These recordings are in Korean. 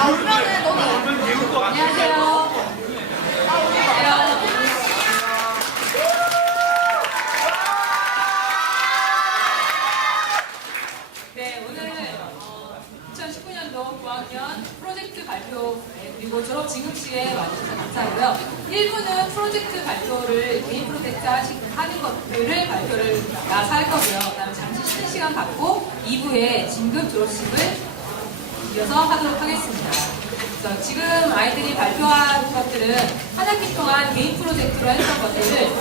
야, 오면은 너무. 안녕하세요. 네, 오늘 2019년도 9학년 프로젝트 발표 그리고 졸업 진급식에 와주셔서 감사하고요. 1부는 프로젝트 발표를 개인 프로젝트 하는 것들을 발표를 나서 할 거고요. 그다음에 잠시 쉬는 시간 갖고 2부에 진급 졸업식을 이어서 하도록 하겠습니다. 그래서 지금 아이들이 발표한 것들은 한 학기 동안 개인 프로젝트로 했던 것들을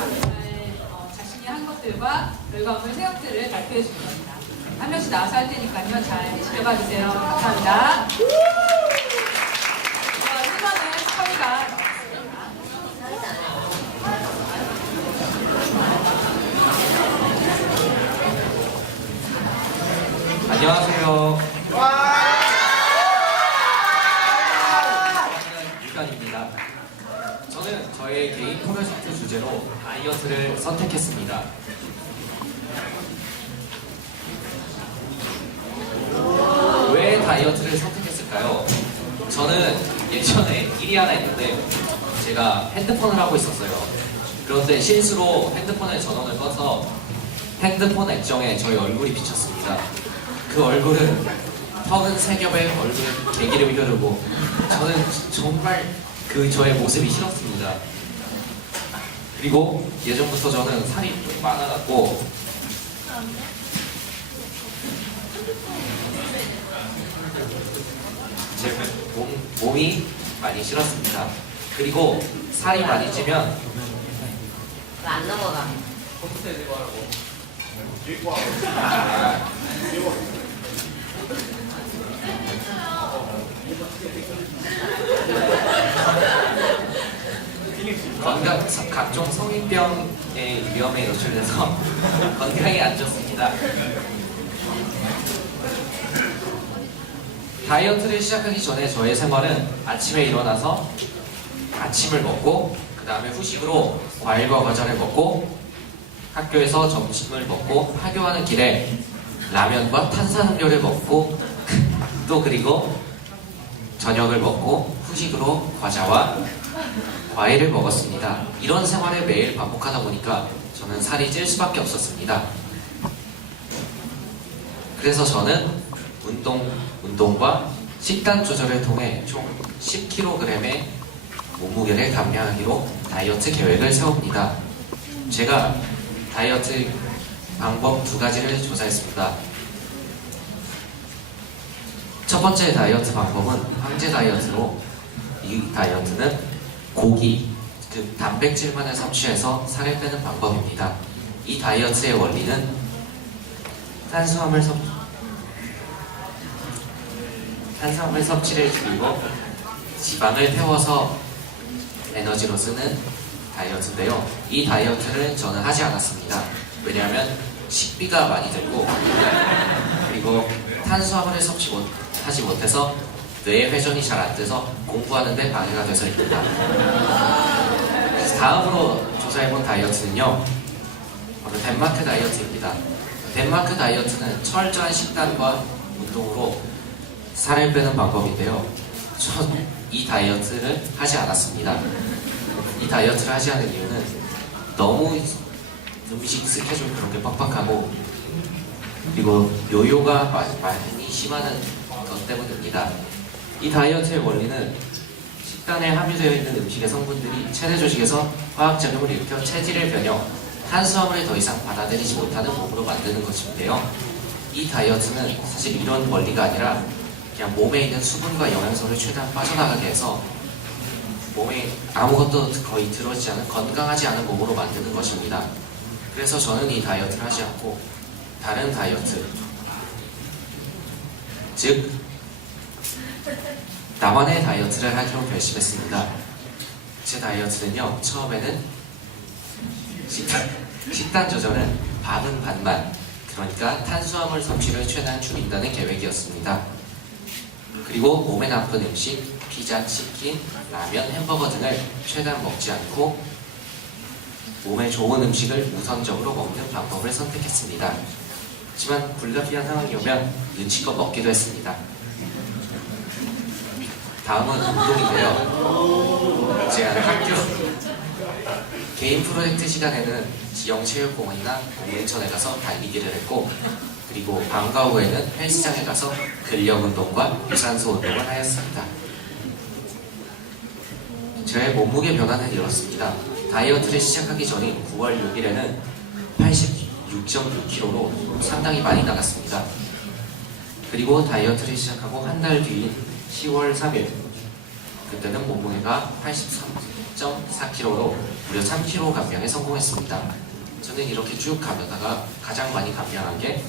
자신이 한 것들과 결과물 생각들을 발표해 줄 겁니다. 한 명씩 나와서 할 테니까요. 잘 지켜봐 주세요. 감사합니다. 순서는 스터디가 나왔습니다. 안녕하세요. 유관입니다. 저는 저의 개인 프로젝트 주제로 다이어트를 선택했습니다. 왜 다이어트를 선택했을까요? 저는 예전에 일이 하나 있는데 제가 핸드폰을 하고 있었어요. 그런데 실수로 핸드폰의 전원을 꺼서 핸드폰 액정에 저희 얼굴이 비쳤습니다. 그 얼굴은 턱은 세 겹에 얼굴에 개기름이 흐르고 저는 정말 그 저의 모습이 싫었습니다. 그리고 예전부터 저는 살이 좀 많아갖고 제 몸이 많이 싫었습니다. 그리고 살이 많이 찌면 안 넘어가. 각종 성인병의 위험에 노출돼서 건강에 안 좋습니다. 다이어트를 시작하기 전에 저의 생활은 아침에 일어나서 아침을 먹고 그 다음에 후식으로 과일과 과자를 먹고 학교에서 점심을 먹고 하교하는 길에 라면과 탄산음료를 먹고 또 그리고 저녁을 먹고 후식으로 과자와 과일을 먹었습니다. 이런 생활을 매일 반복하다 보니까 저는 살이 찔 수밖에 없었습니다. 그래서 저는 운동과 식단 조절을 통해 총 10kg의 몸무게를 감량하기로 다이어트 계획을 세웁니다. 제가 다이어트 방법 2가지를 조사했습니다. 첫 번째 다이어트 방법은 황제 다이어트로, 이 다이어트는 고기, 즉 단백질만을 섭취해서 살을 빼는 방법입니다. 이 다이어트의 원리는 탄수화물 섭취를 줄이고 지방을 태워서 에너지로 쓰는 다이어트인데요. 이 다이어트를 저는 하지 않았습니다. 왜냐하면 식비가 많이 들고 그리고 탄수화물을 섭취하지 못해서 뇌의 회전이 잘 안 돼서 공부하는데 방해가 돼서입니다. 다음으로 조사해본 다이어트는요, 바로 덴마크 다이어트입니다. 덴마크 다이어트는 철저한 식단과 운동으로 살을 빼는 방법인데요. 전 이 다이어트를 하지 않았습니다. 이 다이어트를 하지 않은 이유는 너무 음식 스케줄 그런 게 빡빡하고 그리고 요요가 많이 심하는 것 때문입니다. 이 다이어트의 원리는 식단에 함유되어 있는 음식의 성분들이 체내 조직에서 화학작용을 일으켜 체질을 변형, 탄수화물을 더 이상 받아들이지 못하는 몸으로 만드는 것인데요. 이 다이어트는 사실 이런 원리가 아니라 그냥 몸에 있는 수분과 영양소를 최대한 빠져나가게 해서 몸에 아무것도 거의 들어있지 않은 건강하지 않은 몸으로 만드는 것입니다. 그래서 저는 이 다이어트를 하지 않고 다른 다이어트, 즉 나만의 다이어트를 하기로 결심했습니다. 제 다이어트는요, 처음에는 식단 조절은 밥은 반만, 그러니까 탄수화물 섭취를 최대한 줄인다는 계획이었습니다. 그리고 몸에 나쁜 음식, 피자, 치킨, 라면, 햄버거 등을 최대한 먹지 않고 몸에 좋은 음식을 우선적으로 먹는 방법을 선택했습니다. 하지만 불가피한 상황이 오면 눈치껏 먹기도 했습니다. 다음은 운동인데요. 제가 학교 개인 프로젝트 시간에는 지역 체육공원이나 공원천에 가서 달리기를 했고, 그리고 방과 후에는 헬스장에 가서 근력 운동과 유산소 운동을 하였습니다. 제 몸무게 변화는 이렇습니다. 다이어트를 시작하기 전인 9월 6일에는 86.6kg로 상당히 많이 나갔습니다. 그리고 다이어트를 시작하고 한 달 뒤인 10월 3일, 그때는 몸무게가 83.4kg로 무려 3kg 감량에 성공했습니다. 저는 이렇게 쭉 가다가 가장 많이 감량한 게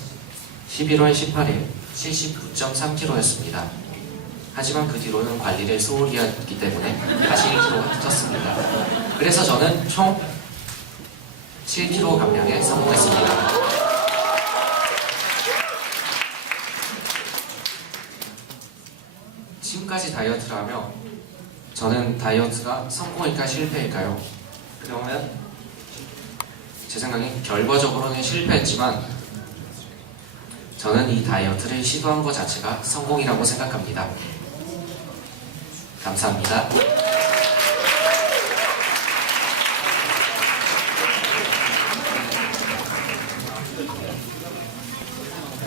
11월 18일 79.3kg였습니다. 하지만 그 뒤로는 관리를 소홀히 했기 때문에 다시 1kg가 쪘습니다. 그래서 저는 총 7kg 감량에 성공했습니다. 지금까지 다이어트를 하며 저는 다이어트가 성공일까 실패일까요? 그러면 제 생각엔 결과적으로는 실패했지만 저는 이 다이어트를 시도한 것 자체가 성공이라고 생각합니다. 감사합니다.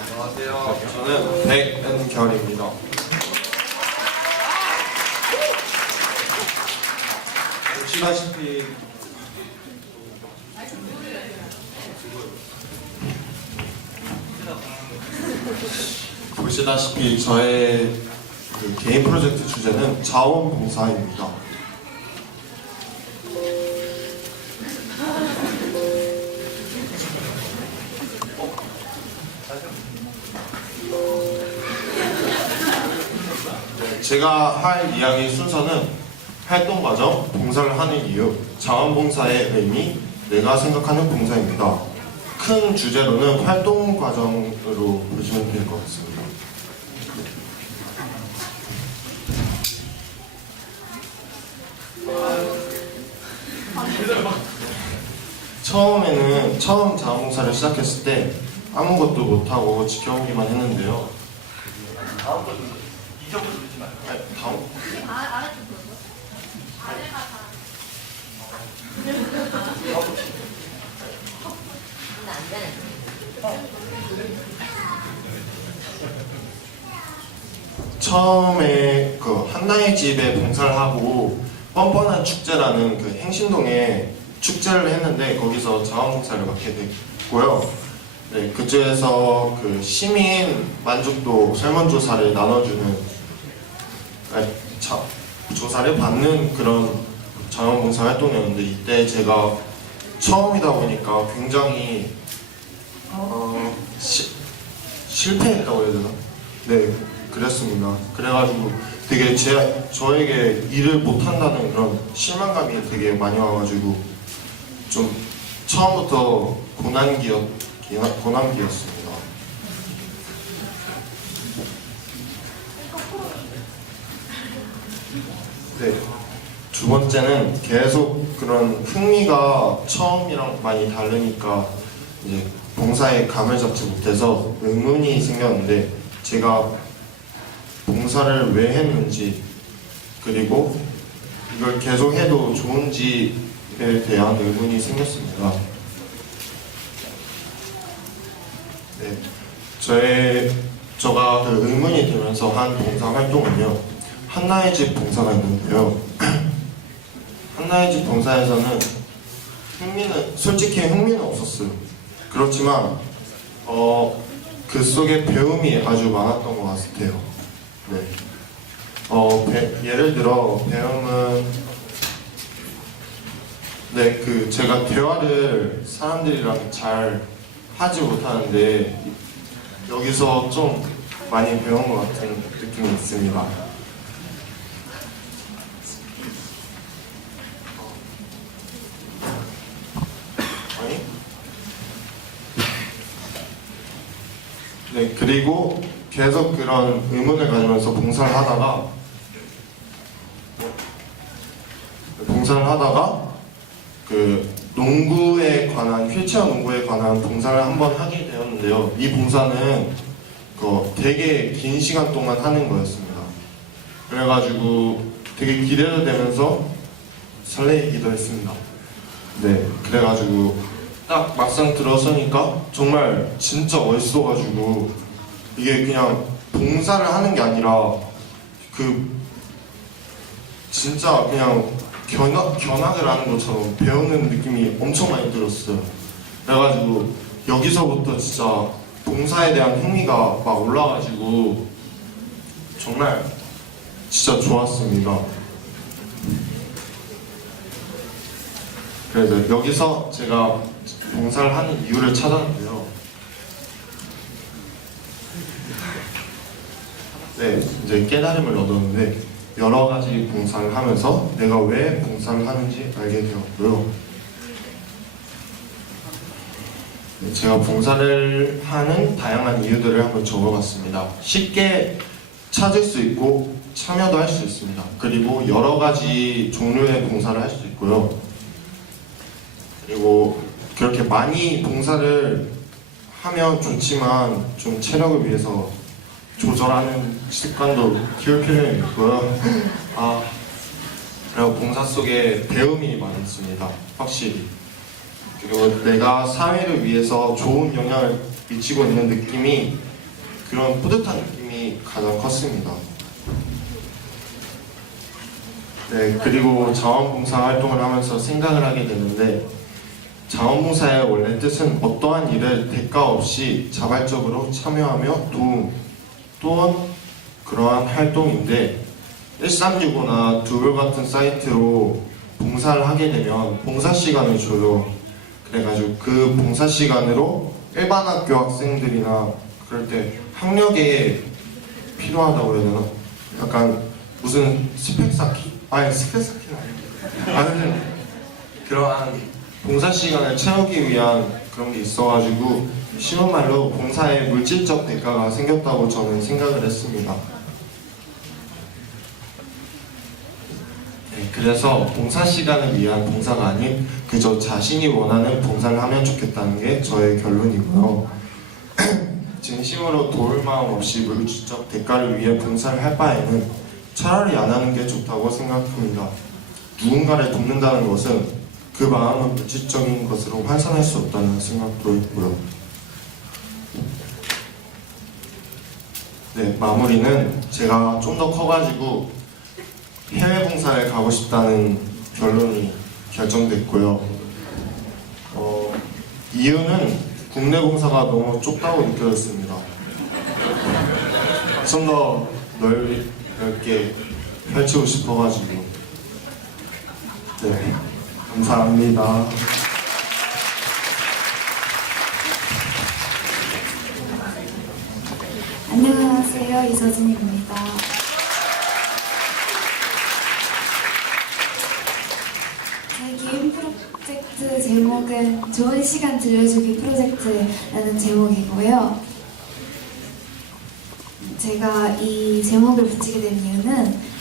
안녕하세요. 저는 백은결입니다. 보시다시피 저의 그 개인 프로젝트 주제는 자원봉사입니다. 제가 할 이야기 순서는 활동 과정, 봉사를 하는 이유, 자원봉사의 의미, 내가 생각하는 봉사입니다. 큰 주제로는 활동 과정으로 보시면 될 것 같습니다. 처음 자원봉사를 시작했을 때 아무것도 못하고 지켜보기만 했는데요. 다음. 안 되네. 처음에 그 한나의 집에 봉사를 하고 뻔뻔한 축제라는 그 행신동에 축제를 했는데 거기서 자원봉사를 맡게 됐고요. 네, 그중에서 그 시민 만족도 설문조사를 나눠주는 조사를 받는 그런 자원봉사 활동이었는데 이때 제가 처음이다 보니까 굉장히 실패했다고 해야 되나? 네, 그랬습니다. 그래가지고 되게 저에게 일을 못한다는 그런 실망감이 되게 많이 와가지고 좀 처음부터 고난기였습니다. 네, 두 번째는 계속 그런 흥미가 처음이랑 많이 다르니까 이제 봉사에 감을 잡지 못해서 의문이 생겼는데 제가 봉사를 왜 했는지 그리고 이걸 계속 해도 좋은지에 대한 의문이 생겼습니다. 네, 제가 그 의문이 들면서 한 봉사 활동은요, 한나의 집 봉사가 있는데요. 한나의 집 봉사에서는 솔직히 흥미는 없었어요. 그렇지만 그 속에 배움이 아주 많았던 것 같아요. 네. 예를 들어 배움은 제가 대화를 사람들이랑 잘 하지 못하는데 여기서 좀 많이 배운 것 같은 느낌이 있습니다. 네, 그리고 계속 그런 의문을 가지면서 봉사를 하다가 그 농구에 관한 휠체어 농구에 관한 봉사를 한번 하게 되었는데요. 이 봉사는 되게 긴 시간 동안 하는 거였습니다. 그래가지고 되게 기대도 되면서 설레이기도 했습니다. 네, 그래가지고 딱 막상 들어서니까 정말 진짜 멋있어가지고 이게 그냥 봉사를 하는 게 아니라 그 진짜 그냥 견학을 하는 것처럼 배우는 느낌이 엄청 많이 들었어요. 그래가지고 여기서부터 진짜 봉사에 대한 흥미가 막 올라가지고 정말 진짜 좋았습니다. 그래서 여기서 제가 봉사를 하는 이유를 찾았는데요. 네, 이제 깨달음을 얻었는데 여러 가지 봉사를 하면서 내가 왜 봉사를 하는지 알게 되었고요. 네, 제가 봉사를 하는 다양한 이유들을 한번 적어봤습니다. 쉽게 찾을 수 있고 참여도 할 수 있습니다. 그리고 여러 가지 종류의 봉사를 할 수 있고요. 그리고 그렇게 많이 봉사를 하면 좋지만 좀 체력을 위해서 조절하는 습관도 키울 필요는 있고요. 그리고 봉사 속에 배움이 많습니다. 확실히. 그리고 내가 사회를 위해서 좋은 영향을 미치고 있는 느낌이 그런 뿌듯한 느낌이 가장 컸습니다. 네, 그리고 자원봉사 활동을 하면서 생각을 하게 되는데 자원봉사의 원래 뜻은 어떠한 일을 대가 없이 자발적으로 참여하며 도움 또한 그러한 활동인데 1365나 두글 같은 사이트로 봉사를 하게 되면 봉사 시간을 줘요. 그래가지고 그 봉사 시간으로 일반 학교 학생들이나 그럴 때 학력에 필요하다고 해야 되나? 약간 무슨 스펙 쌓기? 아니 스펙 쌓기는 아니고 아무튼 그러한 봉사 시간을 채우기 위한 그런 게 있어가지고 쉬운 말로 봉사에 물질적 대가가 생겼다고 저는 생각을 했습니다. 네, 그래서 봉사 시간을 위한 봉사가 아닌 그저 자신이 원하는 봉사를 하면 좋겠다는 게 저의 결론이고요. 진심으로 도울 마음 없이 물질적 대가를 위해 봉사를 할 바에는 차라리 안 하는 게 좋다고 생각합니다. 누군가를 돕는다는 것은 그 마음은 물질적인 것으로 환산할 수 없다는 생각도 있고요. 네, 마무리는 제가 좀 더 커가지고 해외 봉사를 가고 싶다는 결론이 결정됐고요. 이유는 국내 봉사가 너무 좁다고 느껴졌습니다. 좀 더 넓게 펼치고 싶어가지고. 네, 감사합니다. 안녕하세요, 이서진입니다. 제 개인 프로젝트 제목은 좋은 시간 들려주기 프로젝트라는 제목이고요. 제가 이 제목을 붙이게 된 이유는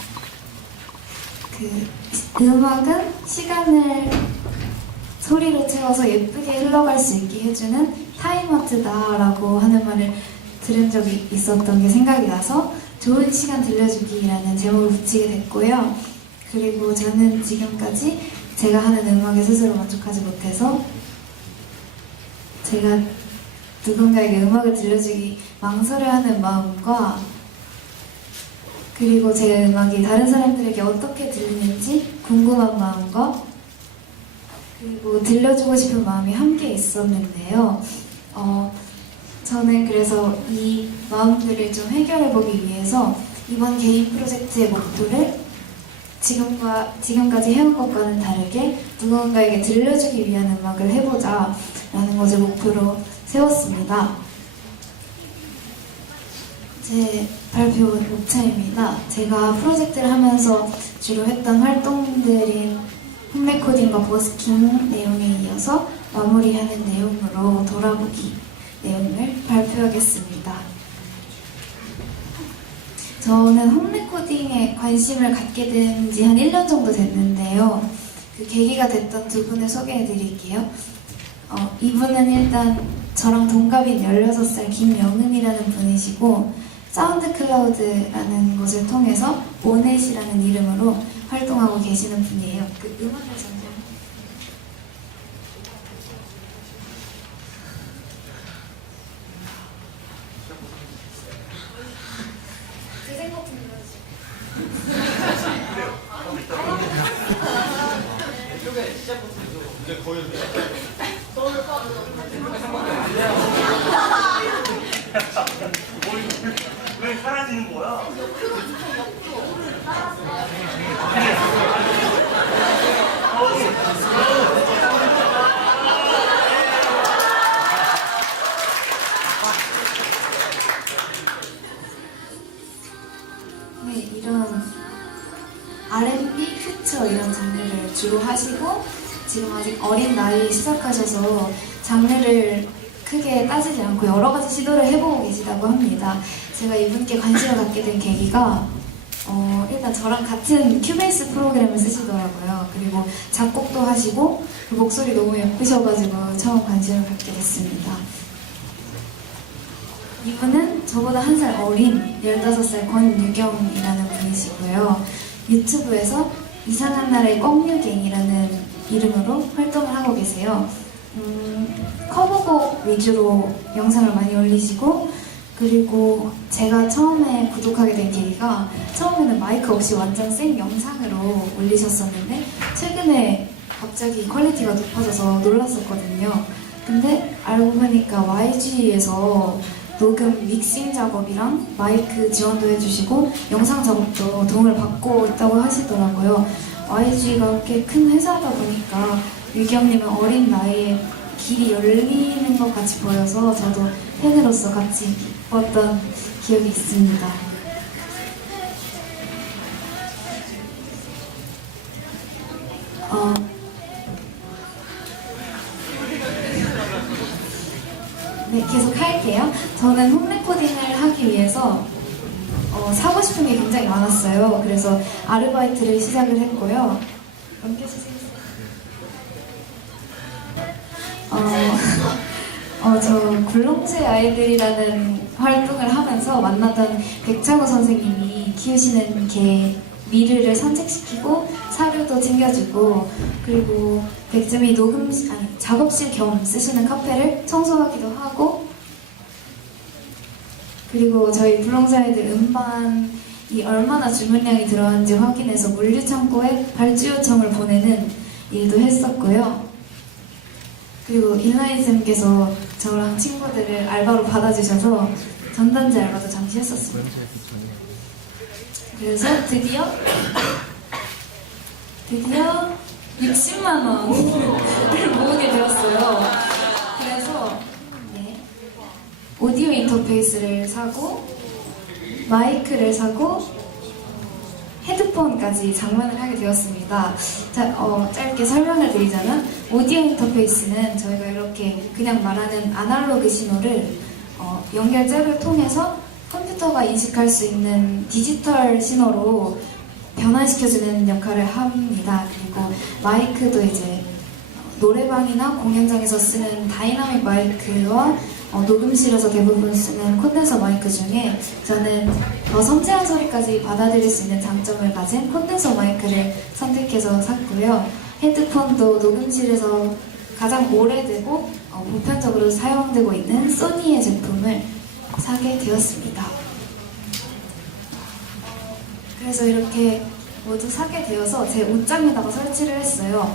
음악은 시간을 소리로 채워서 예쁘게 흘러갈 수 있게 해주는 타임아트다라고 하는 말을 들은 적이 있었던 게 생각이 나서 좋은 시간 들려주기라는 제목을 붙이게 됐고요. 그리고 저는 지금까지 제가 하는 음악에 스스로 만족하지 못해서 제가 누군가에게 음악을 들려주기 망설여하는 마음과 그리고 제 음악이 다른 사람들에게 어떻게 들리는지 궁금한 마음과 그리고 들려주고 싶은 마음이 함께 있었는데요. 저는 그래서 이 마음들을 좀 해결해보기 위해서 이번 개인 프로젝트의 목표를 지금까지 해온 것과는 다르게 누군가에게 들려주기 위한 음악을 해보자 라는 것을 목표로 세웠습니다. 제 발표 목차입니다. 제가 프로젝트를 하면서 주로 했던 활동들인 홈레코딩과 버스킹 내용에 이어서 마무리하는 내용으로 돌아보기 내용을 발표하겠습니다. 저는 홈레코딩에 관심을 갖게 된 지 한 1년 정도 됐는데요. 그 계기가 됐던 두 분을 소개해 드릴게요. 이분은 일단 저랑 동갑인 16살 김영은이라는 분이시고 사운드 클라우드라는 곳을 통해서 모넷이라는 이름으로 활동하고 계시는 분이에요. 그 음악을 전쟁. 제 생각 좀 들어주세요. 왜 사라지는 거야? 네, 이런 R&B, 퓨처 이런 장르를 주로 하시고 지금 아직 어린 나이에 시작하셔서 장르를 크게 따지지 않고 여러 가지 시도를 해보고 계시다고 합니다. 제가 이분께 관심을 갖게 된 계기가 일단 저랑 같은 큐베이스 프로그램을 쓰시더라고요. 그리고 작곡도 하시고 그 목소리 너무 예쁘셔가지고 처음 관심을 갖게 됐습니다. 이분은 저보다 한 살 어린 15살 권유경이라는 분이시고요. 유튜브에서 이상한 나라의 꽁유갱이라는 이름으로 활동을 하고 계세요. 커버곡 위주로 영상을 많이 올리시고 그리고 제가 처음에 구독하게 된 계기가 처음에는 마이크 없이 완전 생 영상으로 올리셨었는데 최근에 갑자기 퀄리티가 높아져서 놀랐었거든요. 근데 알고 보니까 YG에서 녹음 믹싱 작업이랑 마이크 지원도 해주시고 영상 작업도 도움을 받고 있다고 하시더라고요. YG가 꽤 큰 회사다 보니까 유경님은 어린 나이에 길이 열리는 것 같이 보여서 저도 팬으로서 같이 기뻤던 기억이 있습니다. 네, 계속 할게요. 저는 홈 레코딩을 하기 위해서 사고 싶은 게 굉장히 많았어요. 그래서 아르바이트를 시작을 했고요. 넘겨주세요. 저 굴렁쇠 아이들이라는 활동을 하면서 만났던 백창호 선생님이 키우시는 개 미르를 산책시키고 사료도 챙겨주고 그리고 백점이 작업실 겸 쓰시는 카페를 청소하기도 하고 그리고 저희 굴렁쇠 아이들 음반이 얼마나 주문량이 들어왔는지 확인해서 물류창고에 발주 요청을 보내는 일도 했었고요. 그리고 인라인쌤께서 저랑 친구들을 알바로 받아주셔서 전단지 알바도 잠시 했었습니다. 그래서 드디어 60만 원을 모으게 되었어요. 그래서 오디오 인터페이스를 사고 마이크를 사고 헤드폰까지 장만을 하게 되었습니다. 자, 짧게 설명을 드리자면 오디오 인터페이스는 저희가 이렇게 그냥 말하는 아날로그 신호를 연결 잭을 통해서 컴퓨터가 인식할 수 있는 디지털 신호로 변환시켜주는 역할을 합니다. 그리고 마이크도 이제 노래방이나 공연장에서 쓰는 다이나믹 마이크와 녹음실에서 대부분 쓰는 콘덴서 마이크 중에 저는 더 섬세한 소리까지 받아들일 수 있는 장점을 가진 콘덴서 마이크를 선택해서 샀고요. 헤드폰도 녹음실에서 가장 오래되고 보편적으로 사용되고 있는 소니의 제품을 사게 되었습니다. 그래서 이렇게 모두 사게 되어서 제 옷장에다가 설치를 했어요.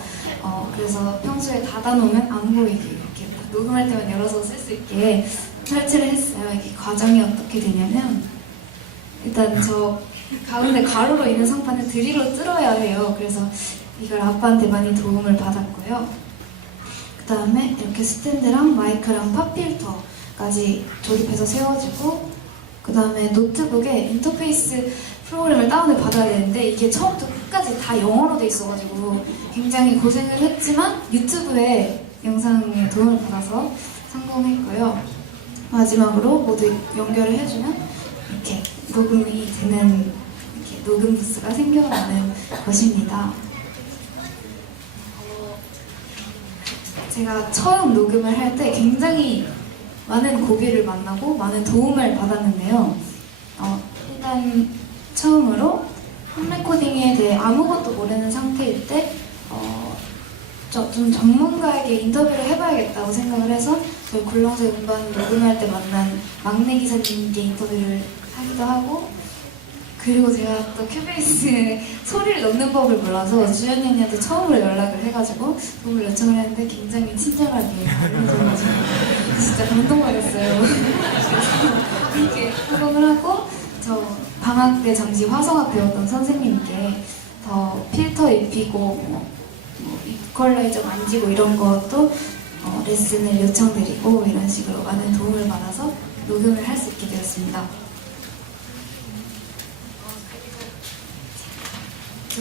그래서 평소에 닫아놓으면 안 보이게 이렇게 녹음할 때만 열어서 쓸 수 있게 설치를 했어요. 이게 과정이 어떻게 되냐면 일단 저 가운데 가로로 있는 상판을 드리로 뚫어야 해요. 그래서 이걸 아빠한테 많이 도움을 받았고요. 그 다음에 이렇게 스탠드랑 마이크랑 팝필터까지 조립해서 세워주고 그 다음에 노트북에 인터페이스 프로그램을 다운을 받아야 되는데 이게 처음부터 끝까지 다 영어로 돼 있어가지고 굉장히 고생을 했지만 유튜브에 영상에 도움을 받아서 성공했고요. 마지막으로 모두 연결을 해주면 이렇게 녹음이 되는 이렇게 녹음 부스가 생겨나는 것입니다. 제가 처음 녹음을 할 때 굉장히 많은 고비를 만나고 많은 도움을 받았는데요. 일단 처음으로 홈 레코딩에 대해 아무것도 모르는 상태일 때 좀 전문가에게 인터뷰를 해봐야겠다고 생각을 해서 저희 굴렁쇠 음반 녹음할 때 만난 막내 기사님께 인터뷰를 하기도 하고, 그리고 제가 또 큐베이스에 소리를 넣는 법을 몰라서 주연이 언니한테 처음으로 연락을 해가지고 도움을 요청을 했는데 굉장히 친절하게 알려줘가지고 진짜 감동받았어요. 그래서 이렇게 녹음을 하고, 저 방학 때 잠시 화성학 배웠던 선생님께 더 필터 입히고 뭐 이퀄라이저 만지고 이런 것도 레슨을 요청드리고 이런 식으로 많은 도움을 받아서 녹음을 할 수 있게 되었습니다.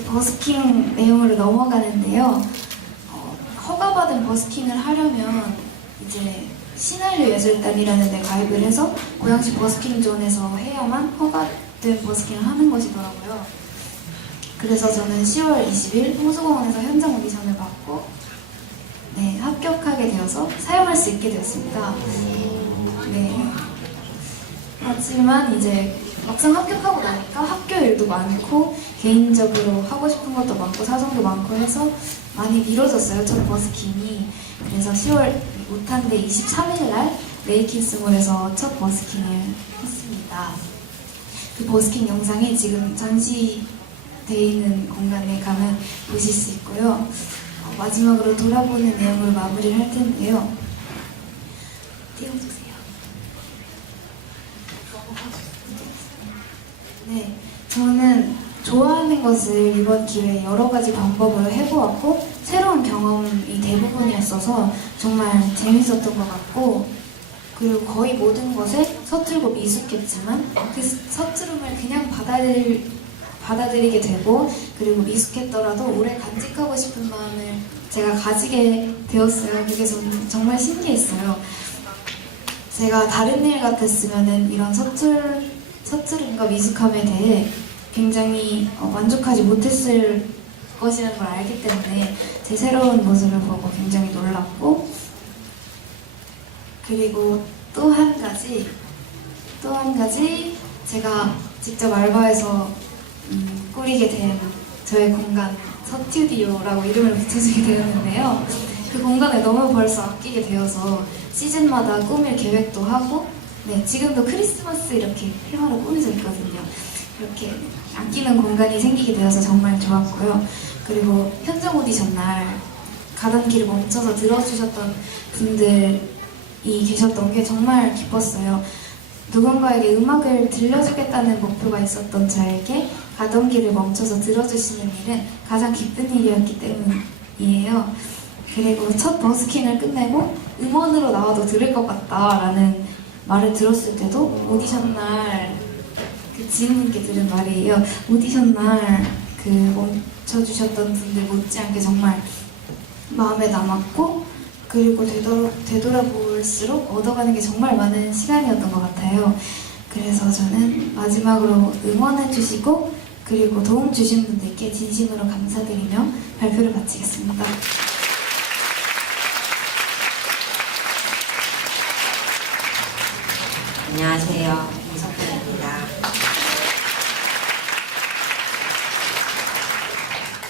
버스킹 내용으로 넘어가는데요. 허가받은 버스킹을 하려면 이제 신한류 예술단이라는 데 가입을 해서 고양시 버스킹 존에서 해야만 허가된 버스킹을 하는 것이더라고요. 그래서 저는 10월 20일 호수공원에서 현장 오디션을 받고 네, 합격하게 되어서 사용할 수 있게 되었습니다. 네. 하지만 이제 막상 합격하고 나니까 학교 일도 많고 개인적으로 하고 싶은 것도 많고 사정도 많고 해서 많이 미뤄졌어요, 첫 버스킹이. 그래서 10월 못한데 23일 날 레이킨스몰에서 첫 버스킹을 했습니다. 그 버스킹 영상이 지금 전시되어 있는 공간에 가면 보실 수 있고요. 마지막으로 돌아보는 내용으로 마무리를 할 텐데요. 띄워주세요. 네, 저는 좋아하는 것을 이번 기회에 여러 가지 방법으로 해보았고 새로운 경험이 대부분이었어서 정말 재밌었던 것 같고, 그리고 거의 모든 것에 서툴고 미숙했지만 그 서투름을 그냥 받아들이게 되고, 그리고 미숙했더라도 오래 간직하고 싶은 마음을 제가 가지게 되었어요. 그게 정말 신기했어요. 제가 다른 일 같았으면은 이런 서투름과 미숙함에 대해 굉장히 만족하지 못했을 것이라는 걸 알기 때문에 제 새로운 모습을 보고 굉장히 놀랐고, 그리고 또 한 가지 제가 직접 알바해서 꾸리게 된 저의 공간 서튜디오라고 이름을 붙여주게 되었는데요. 그 공간을 너무 벌써 아끼게 되어서 시즌마다 꾸밀 계획도 하고, 네, 지금도 크리스마스 이렇게 테마로 꾸며져 있거든요. 이렇게 아끼는 공간이 생기게 되어서 정말 좋았고요. 그리고 현장 오디션 날 가던 길을 멈춰서 들어주셨던 분들이 계셨던 게 정말 기뻤어요. 누군가에게 음악을 들려주겠다는 목표가 있었던 저에게 가던 길을 멈춰서 들어주시는 일은 가장 기쁜 일이었기 때문이에요. 그리고 첫 버스킹을 끝내고 음원으로 나와도 들을 것 같다라는 말을 들었을 때도 오디션 날 그 지인분께 들은 말이에요. 오디션 날 그 멈춰주셨던 분들 못지않게 정말 마음에 남았고, 그리고 되돌아볼수록 얻어가는 게 정말 많은 시간이었던 것 같아요. 그래서 저는 마지막으로 응원해주시고 그리고 도움 주신 분들께 진심으로 감사드리며 발표를 마치겠습니다. 안녕하세요. 이석현입니다.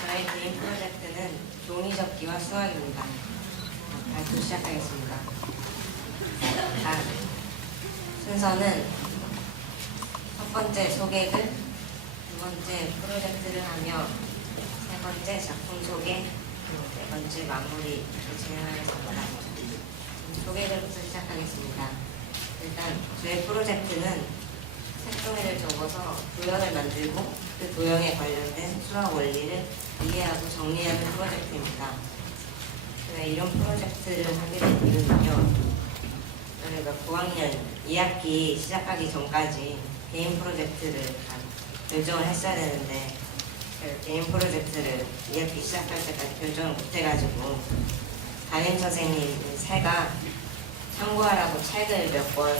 저의 개인 프로젝트는 종이접기와 수학입니다. 발표 시작하겠습니다. 순서는 첫 번째 소개글, 두 번째 프로젝트를 하며 세 번째 작품 소개, 그리고 네 번째 마무리 진행하겠습니다. 소개글부터 시작하겠습니다. 일단 저의 프로젝트는 색종이를 접어서 도형을 만들고 그 도형에 관련된 수학 원리를 이해하고 정리하는 프로젝트입니다. 제가 이런 프로젝트를 하게 된 이유는요, 저희가 9학년 2학기 시작하기 전까지 개인 프로젝트를 다 결정을 했어야 되는데 제가 개인 프로젝트를 2학기 시작할 때까지 결정을 못해가지고 담임 선생님 새가 참고하라고 책을 몇 권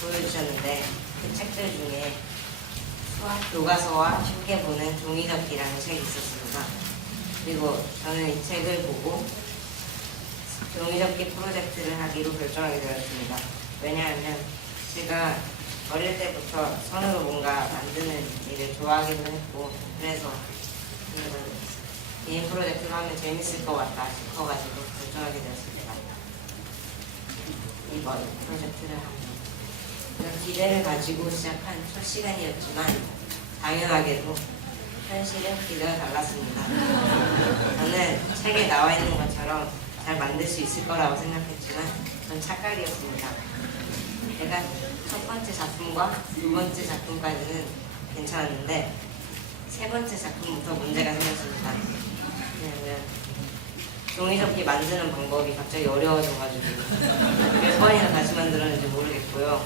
보여주셨는데 그 책들 중에 수학 교과서와 쉽게 보는 종이접기라는 책이 있었습니다. 그리고 저는 이 책을 보고 종이접기 프로젝트를 하기로 결정하게 되었습니다. 왜냐하면 제가 어릴 때부터 손으로 뭔가 만드는 일을 좋아하기도 했고 그래서 이거는 개인 프로젝트를 하면 재밌을 것 같다 싶어가지고 결정하게 되었습니다. 이번 프로젝트를 하면 이런 기대를 가지고 시작한 첫 시간이었지만 당연하게도 현실은 기대가 달랐습니다. 저는 책에 나와 있는 것처럼 잘 만들 수 있을 거라고 생각했지만 전 착각이었습니다. 제가 첫 번째 작품과 두 번째 작품까지는 괜찮았는데 세 번째 작품부터 문제가 생겼습니다. 왜냐면 종이접기 만드는 방법이 갑자기 어려워져가지고 몇 번이나 다시 만들었는지 모르겠고요.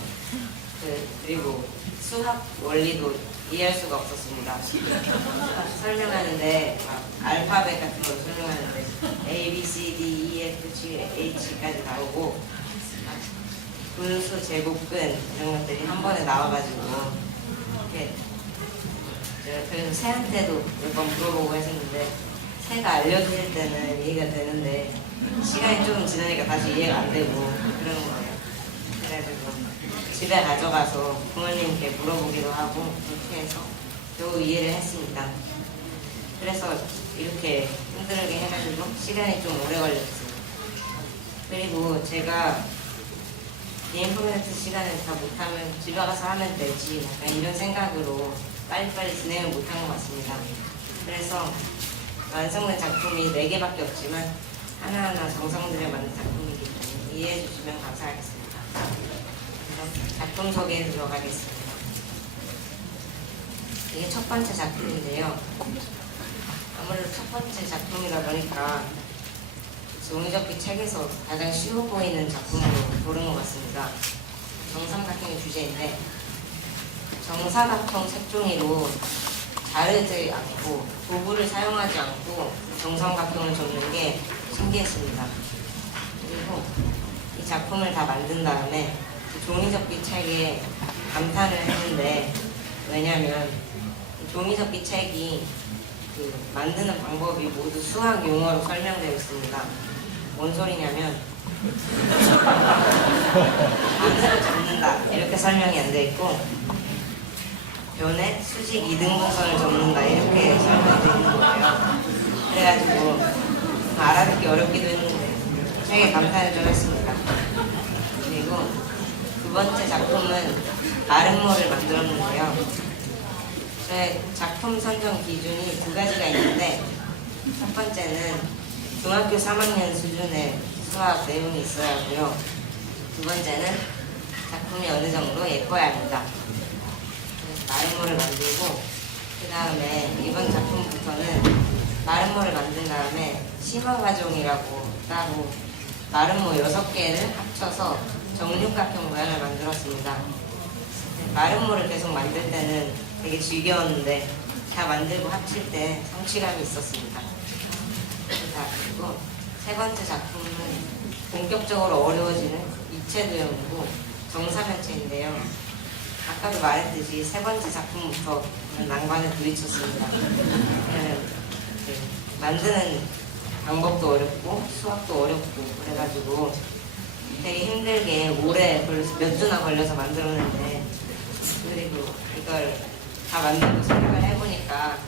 그리고 수학 원리도 이해할 수가 없었습니다. 설명하는데 막 알파벳 같은 걸 설명하는데 A, B, C, D, E, F, G, H까지 나오고 분수, 제곱근 이런 것들이 한 번에 나와가지고 이렇게 그래서 새한테도 몇 번 물어보고 했었는데 새가 알려주실 때는 이해가 되는데 시간이 좀 지나니까 다시 이해가 안 되고 그러는 거예요. 그래가지고 집에 가져가서 부모님께 물어보기도 하고 그렇게 해서 겨우 이해를 했습니다. 그래서 이렇게 힘들게 해가지고 시간이 좀 오래 걸렸어요. 그리고 제가 개인 프로젝트 시간을 다 못하면 집에 가서 하면 되지 약간 이런 생각으로 빨리빨리 진행을 못한 것 같습니다. 그래서 완성된 작품이 4개밖에 없지만 하나하나 정성 들여 만든 작품이기 때문에 이해해 주시면 감사하겠습니다. 그럼 작품 소개에 들어가겠습니다. 이게 첫 번째 작품인데요. 아무래도 첫 번째 작품이다 보니까 종이접기 책에서 가장 쉬워 보이는 작품으로 고른 것 같습니다. 정삼각형의 주제인데 정사각형 색종이로 자르지 않고 도구를 사용하지 않고 정삼각형을 접는 게 신기했습니다. 그리고 이 작품을 다 만든 다음에 종이접기 책에 감탄을 했는데 왜냐면 종이접기 책이 만드는 방법이 모두 수학 용어로 설명되어 있습니다. 뭔 소리냐면 안으로 접는다 이렇게 설명이 안 돼 있고 변에 수직 2등분선을 접는다 이렇게 설명되어 있는 거예요. 그래가지고 알아듣기 어렵기도 했는데 책에 감탄을 좀 했습니다. 그리고 두 번째 작품은 마름모를 만들었는데요. 저의 작품 선정 기준이 2가지가 있는데 첫 번째는 중학교 3학년 수준의 수학 내용이 있어야 하고요. 두 번째는 작품이 어느 정도 예뻐야 합니다. 그래서 마름모를 만들고 그 다음에 이번 작품부터는 마름모를 만든 다음에 심화과정이라고 따로 마름모 6개를 합쳐서 정육각형 모양을 만들었습니다. 마름모를 계속 만들 때는 되게 지겨웠는데 다 만들고 합칠 때 성취감이 있었습니다. 자, 그리고 세 번째 작품은 본격적으로 어려워지는 입체도형이고 정사면체인데요. 아까도 말했듯이 세 번째 작품부터 난관에 부딪혔습니다. 왜냐면 만드는 방법도 어렵고 수학도 어렵고 그래가지고 되게 힘들게 오래 걸려서 몇 주나 걸려서 만들었는데 그리고 이걸 다 만들고 생각을 해보니까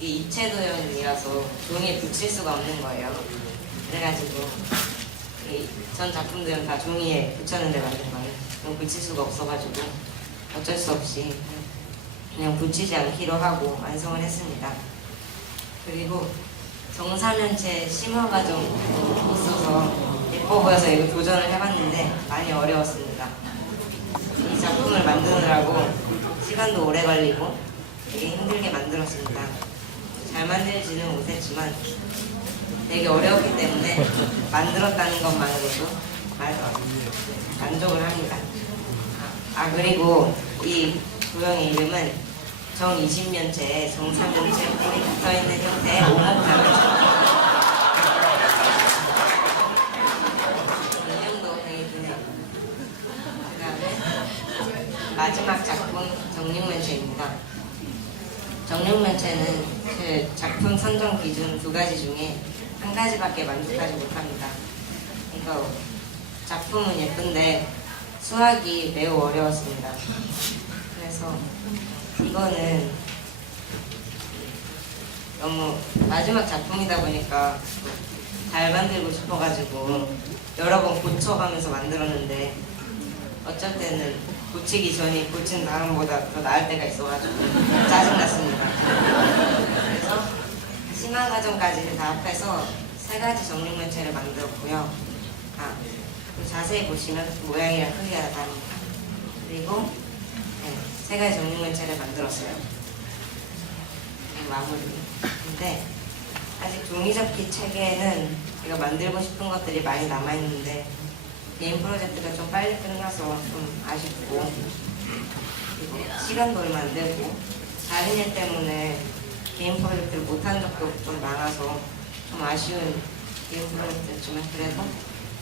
이 입체도형이라서 종이에 붙일 수가 없는 거예요. 그래가지고 이 전 작품들은 다 종이에 붙였는데 만든 거예요. 그럼 붙일 수가 없어가지고 어쩔 수 없이 그냥 붙이지 않기로 하고 완성을 했습니다. 그리고 정사면체 심화 과정이 있어서 예뻐 보여서 이거 도전을 해봤는데 많이 어려웠습니다. 이 작품을 만드느라고 시간도 오래 걸리고 되게 힘들게 만들었습니다. 잘 만들지는 못했지만 되게 어려웠기 때문에 만들었다는 것만으로도 만족을 합니다. 그리고 이 도형의 이름은 정20면체에 정사면체 뿔이 붙어있는 형태의 오목나무입니다. 인형도 되게 드네요. 그 다음에 마지막 작품 정육면체입니다. 정육면체는 제 작품 선정 기준 2가지 중에 1가지밖에 만족하지 못합니다. 그러니까 작품은 예쁜데 수학이 매우 어려웠습니다. 그래서 이거는 너무 마지막 작품이다 보니까 잘 만들고 싶어가지고 여러 번 고쳐가면서 만들었는데 어쩔 때는 고치기 전이 고친 다음보다 더 나을 때가 있어가지고 짜증났습니다. 그래서 심화 과정까지 다 합해서 3가지 정육면체를 만들었고요. 자세히 보시면 모양이랑 크기가 다 다릅니다. 그리고 3가지 정육면체를 만들었어요. 마무리. 근데 아직 종이접기 책에는 제가 만들고 싶은 것들이 많이 남아있는데 개인 프로젝트가 좀 빨리 끝나서 좀 아쉽고 그리고 시간도 얼마 안 되고 다른 일 때문에 개인 프로젝트를 못한 적도 좀 많아서 좀 아쉬운 개인 프로젝트였지만 그래도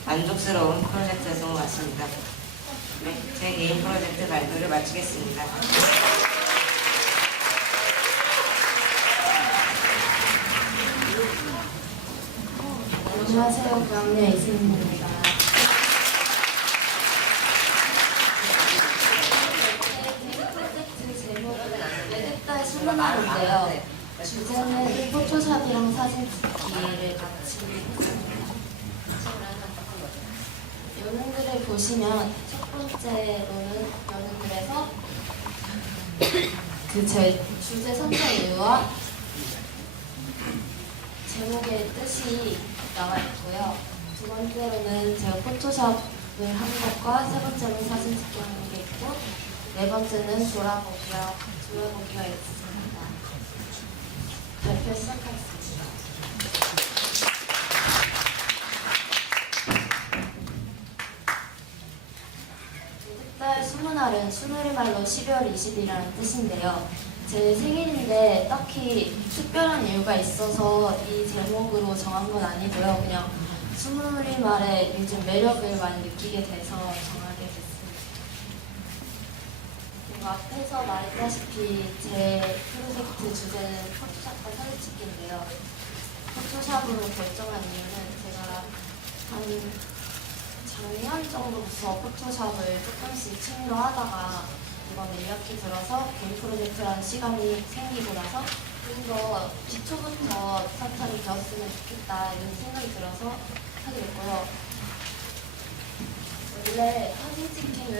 만족스러운 프로젝트였던 것 같습니다. 네, 제 개인 프로젝트 발표를 마치겠습니다. 안녕하세요. 고학년 이승민입니다. 프로젝트 제목은 외국달 수능하는데요. 주제는 포토샵이랑 사진 찍기를 같이 했습니다. 요능글을 보시면 첫 번째로는 요능글에서 제 주제 선정 이유와 제목의 뜻이 나와 있고요. 두 번째로는 제가 포토샵을 한 것과 세 번째는 사진 찍기 하는 게 있고 네 번째는 돌아보기가 있습니다. 발표 시작하겠습니다. 외국달 수문날은 수누리말로 12월 20일이라는 뜻인데요. 제 생일인데 딱히 특별한 이유가 있어서 이 제목으로 정한 건 아니고요. 그냥 수누리말의 요즘 매력을 많이 느끼게 돼서 정하게 됐습니다. 그리고 앞에서 말했다시피 제 프로젝트 주제는 포토샵과 사진 찍기인데요. 포토샵으로 결정한 이유는 제가 한 작년 정도부터 포토샵을 조금씩 취미로 하다가 이번 1학기 들어서 개인 프로젝트라는 시간이 생기고 나서 좀 더 기초부터 탄탄히 배웠으면 좋겠다 이런 생각이 들어서 하게 됐고요. 원래 사진 찍기는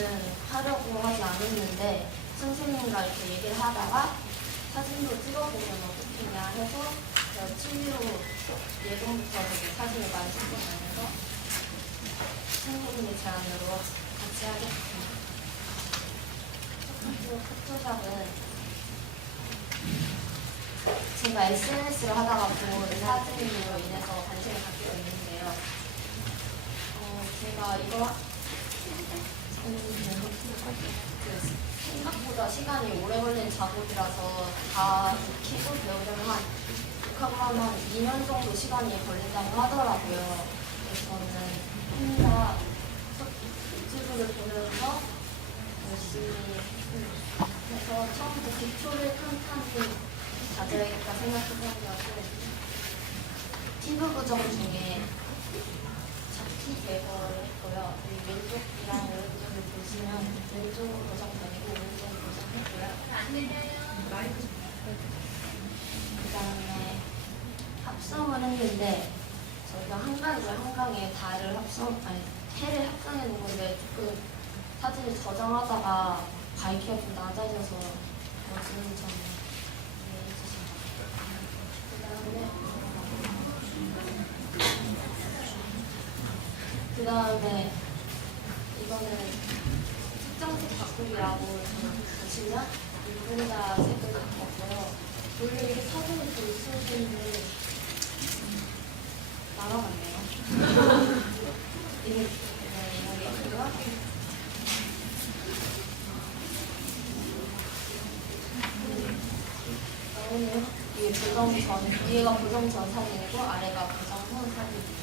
하려고 하지 않았는데 선생님과 이렇게 얘기를 하다가 사진도 찍어보면 어떻겠냐 해서 제가 취미로 예전부터 되게 사진을 많이 찍고 다녀서 선생님의 제안으로 같이 하게 됐습니다. 포토샵은 제가 SNS를 하다가 본 사진으로 인해서 관심을 갖게 됐는데요. 제가 이거 생각보다 시간이 오래 걸린 작업이라서 다 익히고 배우려면 한 2년 정도 시간이 걸린다고 하더라고요. 그래서 저는 혼자 유튜브를 보면서 열심히 해서 처음부터 기초를 탄탄히 다져야겠다 생각해보고 피부 구정 중에 잡티 제거를 했고요. 왼쪽이랑 오른쪽을 보시면 왼쪽은 고정되고 오른쪽은 고정했고요. 그 다음에 합성을 했는데 저희가 한강에 해를 합성해 놓은 건데 조금 사진을 저장하다가 밝기가 좀 낮아져서 요즘 좀 이해해 주시면 그 다음에 이거는 특정색 바꾸기라고 보시면 눈동자 색을 바꿨고요. 원래 이게 사진이 좀 있으신데 날아갔네요. 이게 있고요. 이게 위에가 보정 전 사진이고 아래가 보정 후 사진입니다.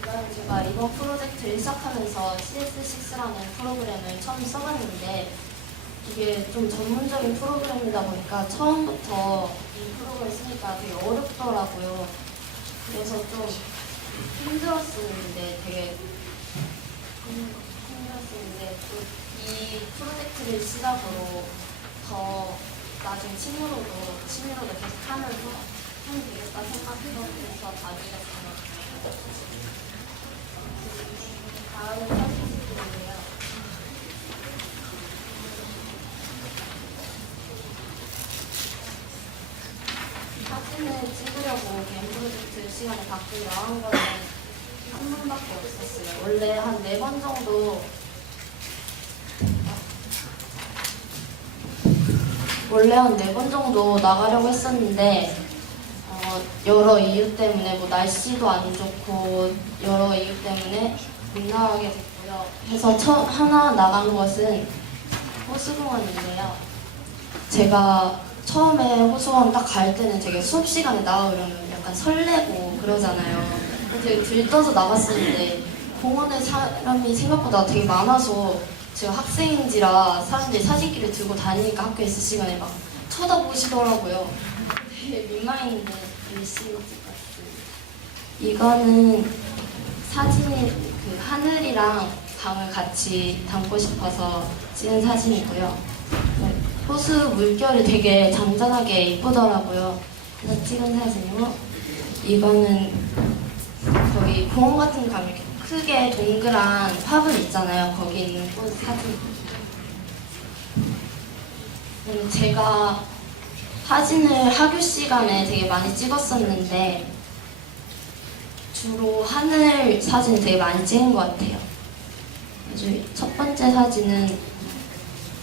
그다음에 제가 이번 프로젝트를 시작하면서 CS6라는 프로그램을 처음 써봤는데 이게 좀 전문적인 프로그램이다 보니까 처음부터 이 프로그램을 쓰니까 되게 어렵더라고요. 그래서 좀 힘들었었는데 되게 찍었었는데 이 프로젝트를 시작으로 더 나중에 친구로도 계속 하면서 하면 되겠다 생각해서 봐주셨어요. 다음은 사진인데요. 사진을 찍으려고 개인 프로젝트 시간에 밖에 나온 거는 한 번밖에 없었어요. 원래 한 4번 정도 나가려고 했었는데 여러 이유 때문에 뭐 날씨도 안 좋고 여러 이유 때문에 못 나가게 됐고요. 그래서 하나 나간 것은 호수공원인데요. 제가 처음에 호수공원 딱 갈 때는 되게 수업 시간에 나가려면 약간 설레고 그러잖아요. 되게 들떠서 나갔었는데 공원에 사람이 생각보다 되게 많아서 제가 학생인지라 사람들이 사진기를 들고 다니니까 학교에 있을 시간에 막 쳐다보시더라고요. 되게 민망했는데 열심히 찍었습니다. 이거는 사진이 그 하늘이랑 강을 같이 담고 싶어서 찍은 사진이고요. 호수 물결이 되게 잔잔하게 이쁘더라고요. 그래서 찍은 사진이고, 이거는 거기 공원 같은 데 가면 이렇게 크게 동그란 화분 있잖아요. 거기 있는 꽃 사진. 제가 사진을 학교 시간에 되게 많이 찍었었는데 주로 하늘 사진 되게 많이 찍은 것 같아요. 그래서 첫 번째 사진은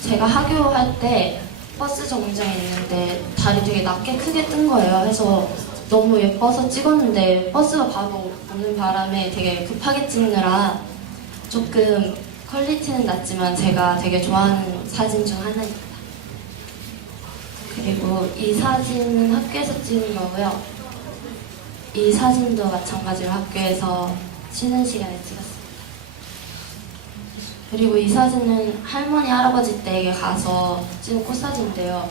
제가 학교할 때 버스 정류장에 있는데 달이 되게 낮게 크게 뜬 거예요. 그래서 너무 예뻐서 찍었는데 버스가 바로 오는 바람에 되게 급하게 찍느라 조금 퀄리티는 낮지만 제가 되게 좋아하는 사진 중 하나입니다. 그리고 이 사진은 학교에서 찍은 거고요. 이 사진도 마찬가지로 학교에서 쉬는 시간에 찍었습니다. 그리고 이 사진은 할머니, 할아버지 댁에 가서 찍은 꽃사진인데요.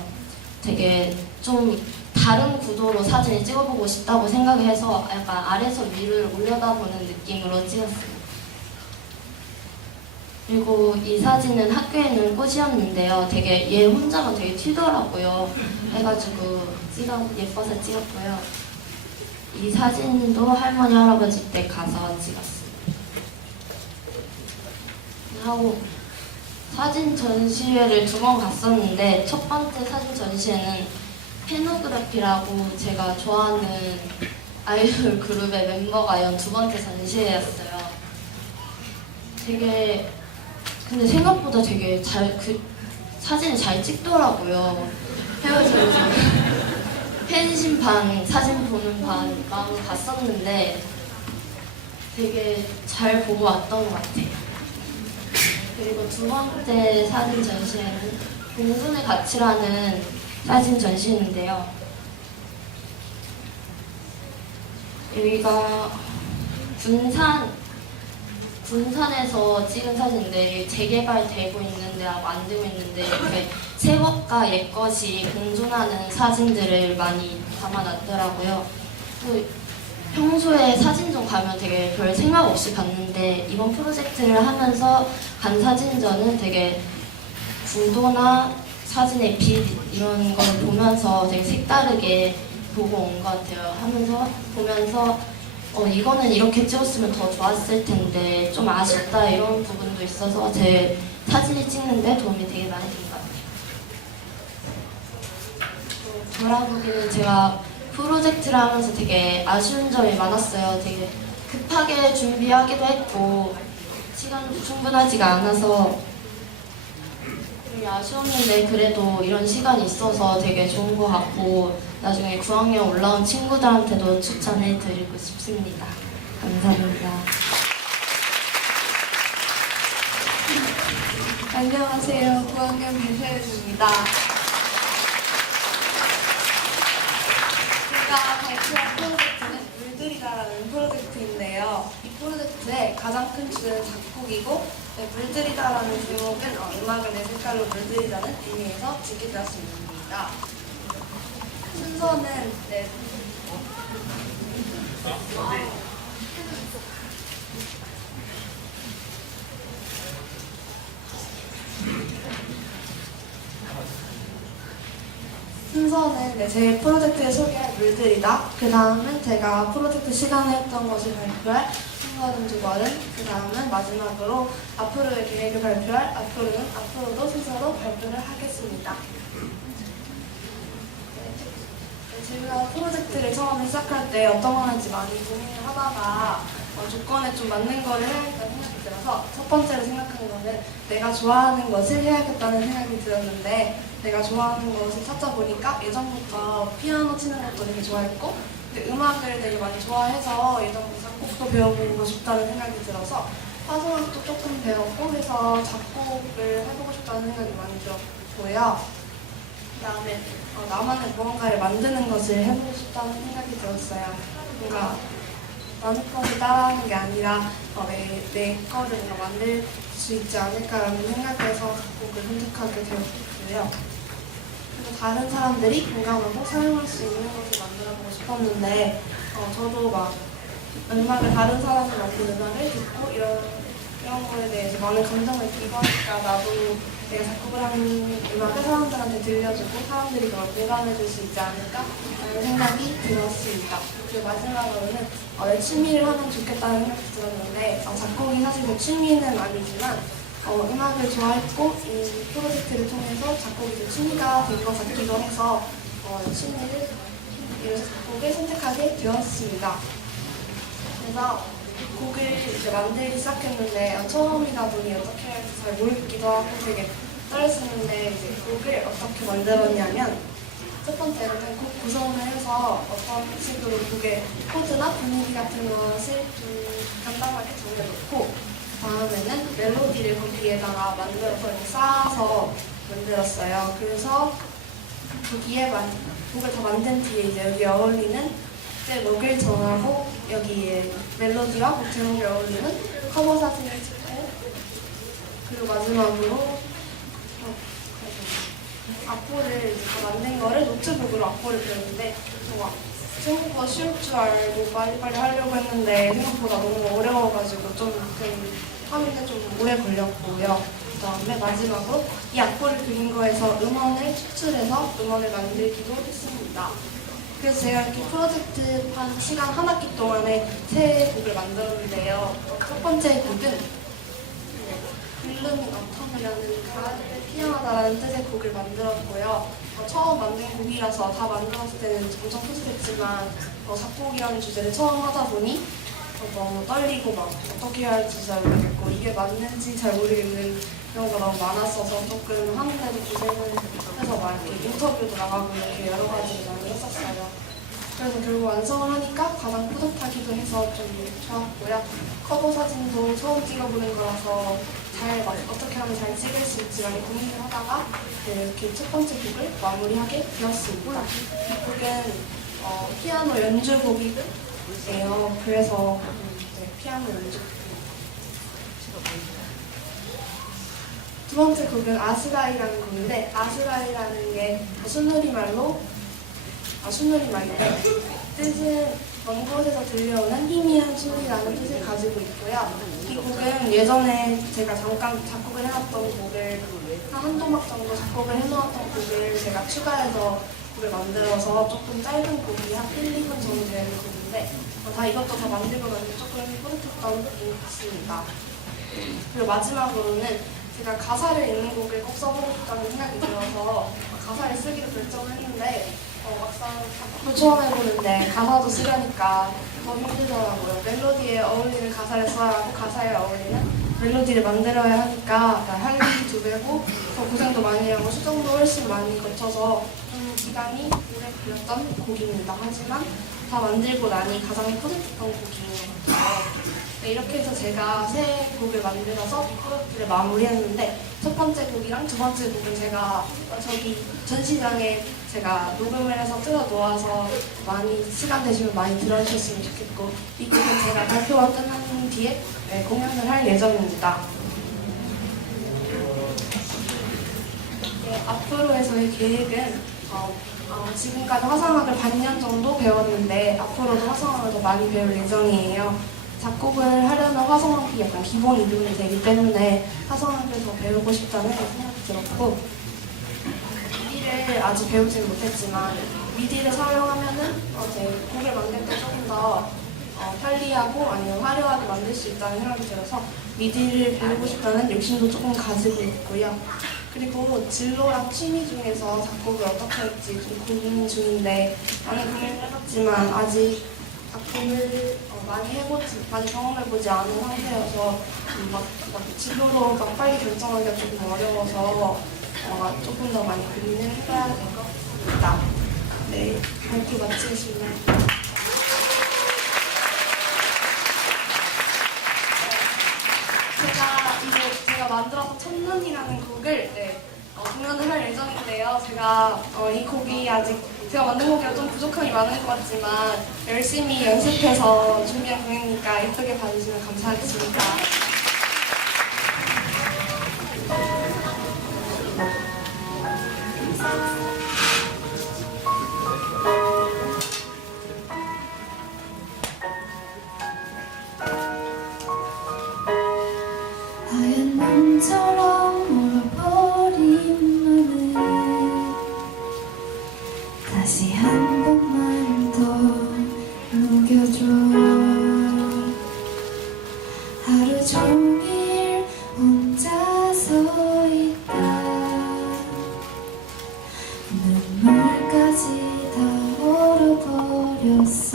되게 좀 다른 구도로 사진을 찍어보고 싶다고 생각해서 약간 아래서 위를 올려다보는 느낌으로 찍었어요. 그리고 이 사진은 학교에 있는 꽃이었는데요. 되게 얘 혼자만 되게 튀더라고요. 해가지고 예뻐서 찍었고요. 이 사진도 할머니, 할아버지 댁 가서 찍었어요. 하고 사진 전시회를 2번 갔었는데 첫 번째 사진 전시회는 페노그래피라고 제가 좋아하는 아이돌 그룹의 멤버가 연 2번째 전시회였어요. 되게 근데 생각보다 되게 사진을 잘 찍더라고요. 헤어지면서 팬심 반, 사진 보는 반 마음으로 갔었는데 되게 잘 보고 왔던 것 같아요. 그리고 2번째 사진 전시회는 공군의 가치라는 사진 전시회인데요. 여기가 군산에서 찍은 사진인데 재개발되고 있는데 하고 안 되고 있는데 이렇게 새 것과 옛 것이 공존하는 사진들을 많이 담아놨더라고요. 평소에 사진전 가면 되게 별 생각 없이 봤는데 이번 프로젝트를 하면서 간 사진전은 되게 구도나 사진의 빛 이런 걸 보면서 되게 색다르게 보고 온 것 같아요. 보면서 이거는 이렇게 찍었으면 더 좋았을 텐데 좀 아쉽다 이런 부분도 있어서 제 사진을 찍는데 도움이 되게 많이 된 것 같아요. 돌아보기는 제가 프로젝트를 하면서 되게 아쉬운 점이 많았어요. 되게 급하게 준비하기도 했고 시간도 충분하지가 않아서 되게 아쉬웠는데 그래도 이런 시간이 있어서 되게 좋은 것 같고 나중에 9학년 올라온 친구들한테도 추천해드리고 싶습니다. 감사합니다. 안녕하세요. 9학년 배세윤입니다. 제가 발표한 프로젝트는 물들이다라는 프로젝트인데요. 이 프로젝트의 가장 큰 주제는 작곡이고 물들이다라는 제목은 음악을 내 색깔로 물들이다는 의미에서 짓게 되었습니다. 순서는 순서는 제 프로젝트에 소개할 물들이다. 그 다음은 제가 프로젝트 시간에 했던 것을 발표할 순서는 말은, 그 다음은 마지막으로 앞으로의 계획을 발표할 앞으로도 순서로 발표를 하겠습니다. 제가 프로젝트를 처음에 시작할 때 어떤 거 할지 많이 고민을 하다가 조건에 좀 맞는 거를 해야겠다는 생각이 들어서 첫 번째로 생각하는 거는 내가 좋아하는 것을 해야겠다는 생각이 들었는데, 내가 좋아하는 것을 찾아보니까 예전부터 피아노 치는 것도 되게 좋아했고, 근데 음악을 되게 많이 좋아해서 예전부터 작곡도 배워보고 싶다는 생각이 들어서 화성학도 조금 배웠고 해서 작곡을 해보고 싶다는 생각이 많이 들었고요. 그 다음에 나만의 무언가를 만드는 것을 해보고 싶다는 생각이 들었어요. 뭔가 남의 거를 따라하는 게 아니라 내 거를 뭔가 만들 수 있지 않을까라는 생각에서 작곡을 선택하게 되었고요. 그리고 다른 사람들이 공감하고 사용할 수 있는 것을 만들어보고 싶었는데, 저도 막 음악을 다른 사람이 만든 음악을 듣고 이런 거에 대해서 많은 감정을 기부하니까 나도 내가 작곡을 하는 음악을 사람들한테 들려주고 사람들이 그걸 공감해줄 수 있지 않을까 라는 생각이 들었습니다. 그리고 마지막으로는 내 취미를 하면 좋겠다는 생각이 들었는데, 작곡이 사실 제 취미는 아니지만 음악을 좋아했고 이 프로젝트를 통해서 작곡이 제 취미가 된 것 같기도 해서 작곡을 선택하게 되었습니다. 그래서 곡을 이제 만들기 시작했는데 처음이다 보니 어떻게 해야 할지 잘 모르겠기도 하고 되게 떨렸었는데, 이제 곡을 어떻게 만들었냐면 첫 번째로는 곡 구성을 해서 어떤 식으로 곡의 코드나 분위기 같은 것을 좀 간단하게 정해놓고, 다음에는 멜로디를 거기에다가 만들어서 이렇게 쌓아서 만들었어요. 그래서 거기에 곡을 다 만든 뒤에 이제 여기 어울리는 곡을 정하고 여기에 멜로디와 곡 제목에 어울리는 커버 사진을 찍고, 그리고 마지막으로 악보를 이제 다 만든 거를 노트북으로 악보를 그렸는데, 생각보다 쉬울 줄 알고 빨리빨리 하려고 했는데 생각보다 너무 어려워가지고 좀 하는데 좀 오래 걸렸고요. 그 다음에 마지막으로 이 악보를 그린 거에서 음원을 추출해서 음원을 만들기도 했습니다. 그래서 제가 이렇게 프로젝트 한 시간 한 학기 동안에 세 곡을 만들었는데요. 첫 번째 곡은 블루밍 어텀이라는 가을을 피어나다라는 뜻의 곡을 만들었고요. 처음 만든 곡이라서 다 만들었을 때는 엄청 뿌듯했지만 작곡이라는 주제를 처음 하다 보니 너무 떨리고 막 어떻게 해야 할지 잘 모르겠고 이게 맞는지 잘 모르겠는 경우가 너무 많았어서 조금 하는데도 고생을 해서 막 이렇게 인터뷰도 나가고 이렇게 여러 가지를 많이 했었어요. 그래서 결국 완성을 하니까 가장 뿌듯하기도 해서 좀 좋았고요. 커버 사진도 처음 찍어보는 거라서 어떻게 하면 잘 찍을 수 있지 많이 고민을 하다가 이렇게 첫 번째 곡을 마무리하게 되었습니다. 이 곡은 피아노 연주곡이에요. 그래서 피아노 연주곡. 두 번째 곡은 아스라이라는 곡인데, 아스라이라는 게 순우리말인데 뜻은 먼 곳에서 들려오는 희미한 소리라는 뜻을 가지고 있고요. 이 곡은 예전에 제가 잠깐 작곡을 해놨던 곡을 한 도막 정도 작곡을 해놓았던 곡을 제가 추가해서 곡을 만들어서 조금 짧은 곡이 한 1, 2분 정도 되는 곡인데 다 이것도 다 만들고 나서 조금 뿌듯했던 곡이 있습니다. 그리고 마지막으로는 제가 가사를 있는 곡을 꼭 써보고 싶다는 생각이 들어서 가사를 쓰기로 결정을 했는데 막상 작곡을 처음 해보는데 가사도 쓰려니까 더 힘들더라고요. 멜로디에 어울리는 가사를 써야 하고 가사에 어울리는 멜로디를 만들어야 하니까 할 일이 두 배고 더 고생도 많이 하고 수정도 훨씬 많이 거쳐서 좀 기간이 오래 걸렸던 곡입니다. 하지만 다 만들고 나니 가장 뿌듯했던 곡이에요. 네, 이렇게 해서 제가 새 곡을 만들어서 프로젝트를 마무리했는데 첫 번째 곡이랑 두 번째 곡은 제가 저기 전시장에 제가 녹음을 해서 뜯어 놓아서 많이 시간 되시면 많이 들어주셨으면 좋겠고 이 곡은 제가 발표가 끝난 뒤에 공연을 할 예정입니다. 네, 앞으로의 계획은 지금까지 화성학을 반년 정도 배웠는데 앞으로도 화성학을 더 많이 배울 예정이에요. 작곡을 하려면 화성학이 약간 기본 이름이 되기 때문에 화성학을 더 배우고 싶다는 생각이 들었고 미디를 아직 배우지는 못했지만 미디를 사용하면은 제 곡을 만들 때 조금 더 편리하고 아니면 화려하게 만들 수 있다는 생각이 들어서 미디를 배우고 싶다는 욕심도 조금 가지고 있고요. 그리고 진로랑 취미 중에서 작곡을 어떻게 할지 좀 고민 중인데 많은 고민을 해봤지만 아직 작곡을 많이 경험해보지 않은 상태여서 막 진로로 막 빨리 결정하기가 조금 어려워서 조금 더 많이 고민을 해봐야 될 것 같습니다. 네, 발표 마치겠습니다. 제가 만들어서 첫눈이라는 곡을 공연을 할 예정인데요. 제가 이 곡이 아직 제가 만든 곡이라 좀 부족함이 많을 것 같지만 열심히 연습해서 준비한 공연이니까 예쁘게 봐주시면 감사하겠습니다. 하얀 눈처럼 얼어버린 맘을 다시 한 번만 더 녹여줘. 하루 종일 혼자 서 있다 눈물까지 다 얼어버렸어.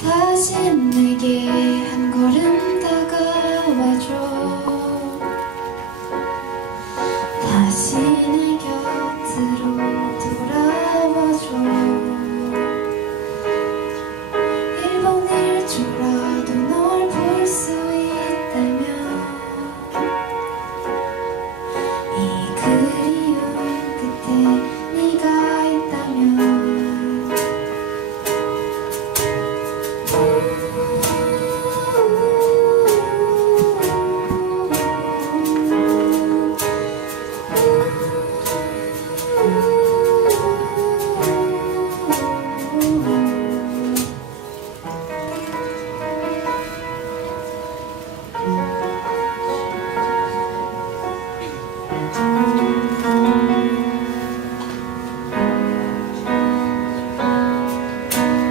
다시 내게 한 걸음 다가와줘. 다시 내 곁으로 돌아와줘. 1번 1초라도 널 볼 수 있다면 이 그리움 끝에 네가 있다면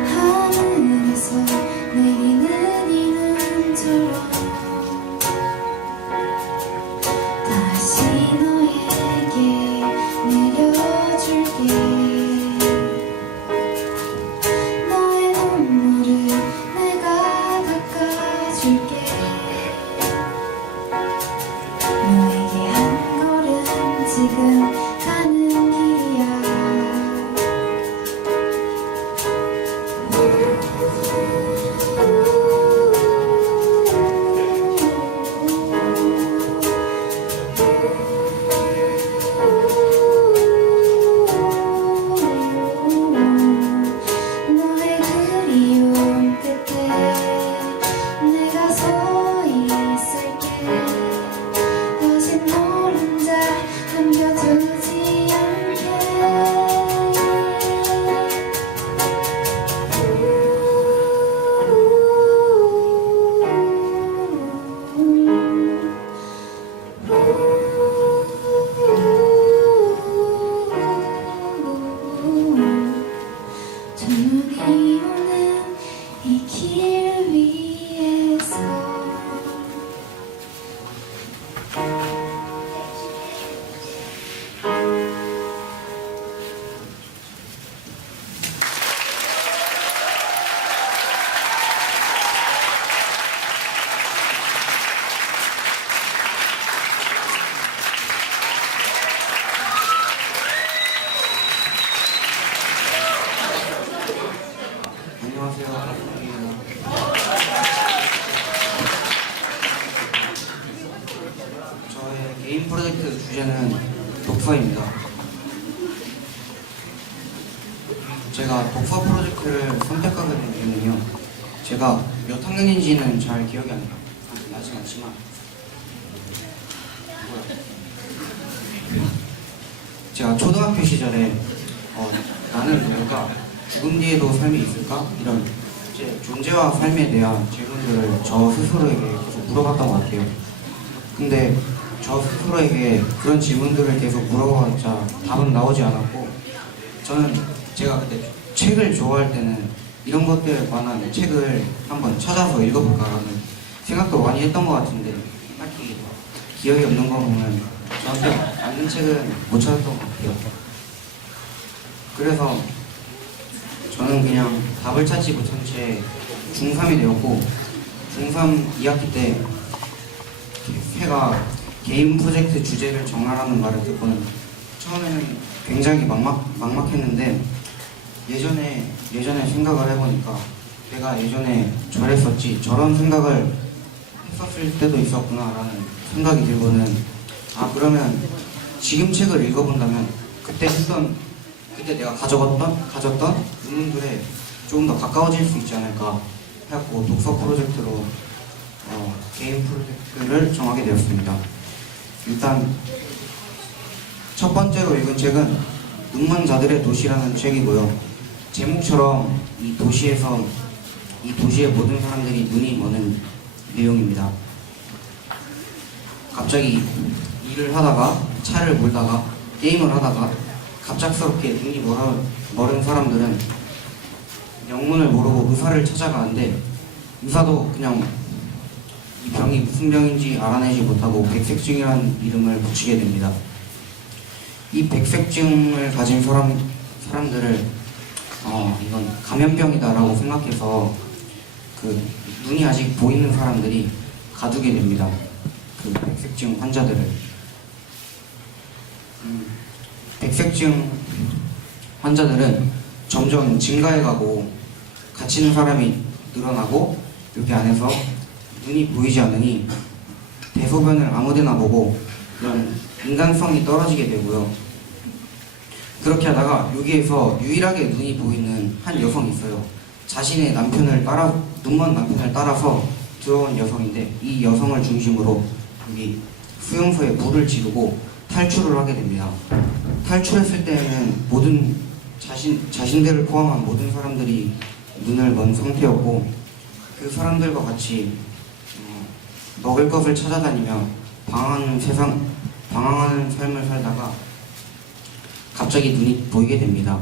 하늘에서 내리는 이 눈처럼 다시 너에게 내려줄게. 너의 눈물을 내가 닦아줄게. 너에게 한 걸음 지금 가는 길이야. 너의 그리움 끝에 내가 서 있을게. 다시 널 혼자 남겨두지 않게. 눈이 오는 이 길 위에서 안녕하세요. 박수입니다. 저의 개인 프로젝트 주제는 독서입니다. 제가 독서 프로젝트를 선택하게 된 이유는요. 제가 몇 학년인지는 잘 기억이 나지 않지만 제가 초등학교 시절에 나는 누굴까? 죽음 뒤에도 삶이 있을까? 이런 제 존재와 삶에 대한 질문들을 저 스스로에게 계속 물어봤던 것 같아요. 근데 저 스스로에게 그런 질문들을 계속 물어봤자 답은 나오지 않았고, 저는 제가 그때 책을 좋아할 때는 이런 것들에 관한 책을 한번 찾아서 읽어볼까라는 생각도 많이 했던 것 같은데, 딱히 기억이 없는 거 보면 저한테 맞는 책은 못 찾았던 것 같아요. 그래서 저는 그냥 답을 찾지 못한 채 중3이 되었고, 중3 2학기 때 회가 개인 프로젝트 주제를 정하라는 말을 듣고는 처음에는 굉장히 막막했는데, 예전에 생각을 해보니까 내가 예전에 저랬었지, 저런 생각을 했었을 때도 있었구나라는 생각이 들고는, 아, 그러면 지금 책을 읽어본다면 그때 내가 가졌던 의문들에 조금 더 가까워질 수 있지 않을까 해갖고 독서 프로젝트로 개인 프로젝트를 정하게 되었습니다. 일단 첫 번째로 읽은 책은 눈먼 자들의 도시라는 책이고요. 제목처럼 이 도시의 모든 사람들이 눈이 머는 내용입니다. 갑자기 일을 하다가, 차를 몰다가, 게임을 하다가 갑작스럽게 눈이 멀은 사람들은 영문을 모르고 의사를 찾아가는데, 의사도 그냥 이 병이 무슨 병인지 알아내지 못하고 백색증이라는 이름을 붙이게 됩니다. 이 백색증을 가진 사람들을 이건 감염병이다라고 생각해서 그 눈이 아직 보이는 사람들이 가두게 됩니다. 그 백색증 환자들을. 백색증 환자들은 점점 증가해가고 갇히는 사람이 늘어나고, 여기 안에서 눈이 보이지 않으니 대소변을 아무데나 보고 그런 인간성이 떨어지게 되고요. 그렇게 하다가 여기에서 유일하게 눈이 보이는 한 여성이 있어요. 자신의 눈먼 남편을 따라서 들어온 여성인데, 이 여성을 중심으로 여기 수용소에 불을 지르고 탈출을 하게 됩니다. 탈출했을 때는 자신들을 포함한 모든 사람들이 눈을 먼 상태였고, 그 사람들과 같이 먹을 것을 찾아다니며 방황하는 삶을 살다가 갑자기 눈이 보이게 됩니다.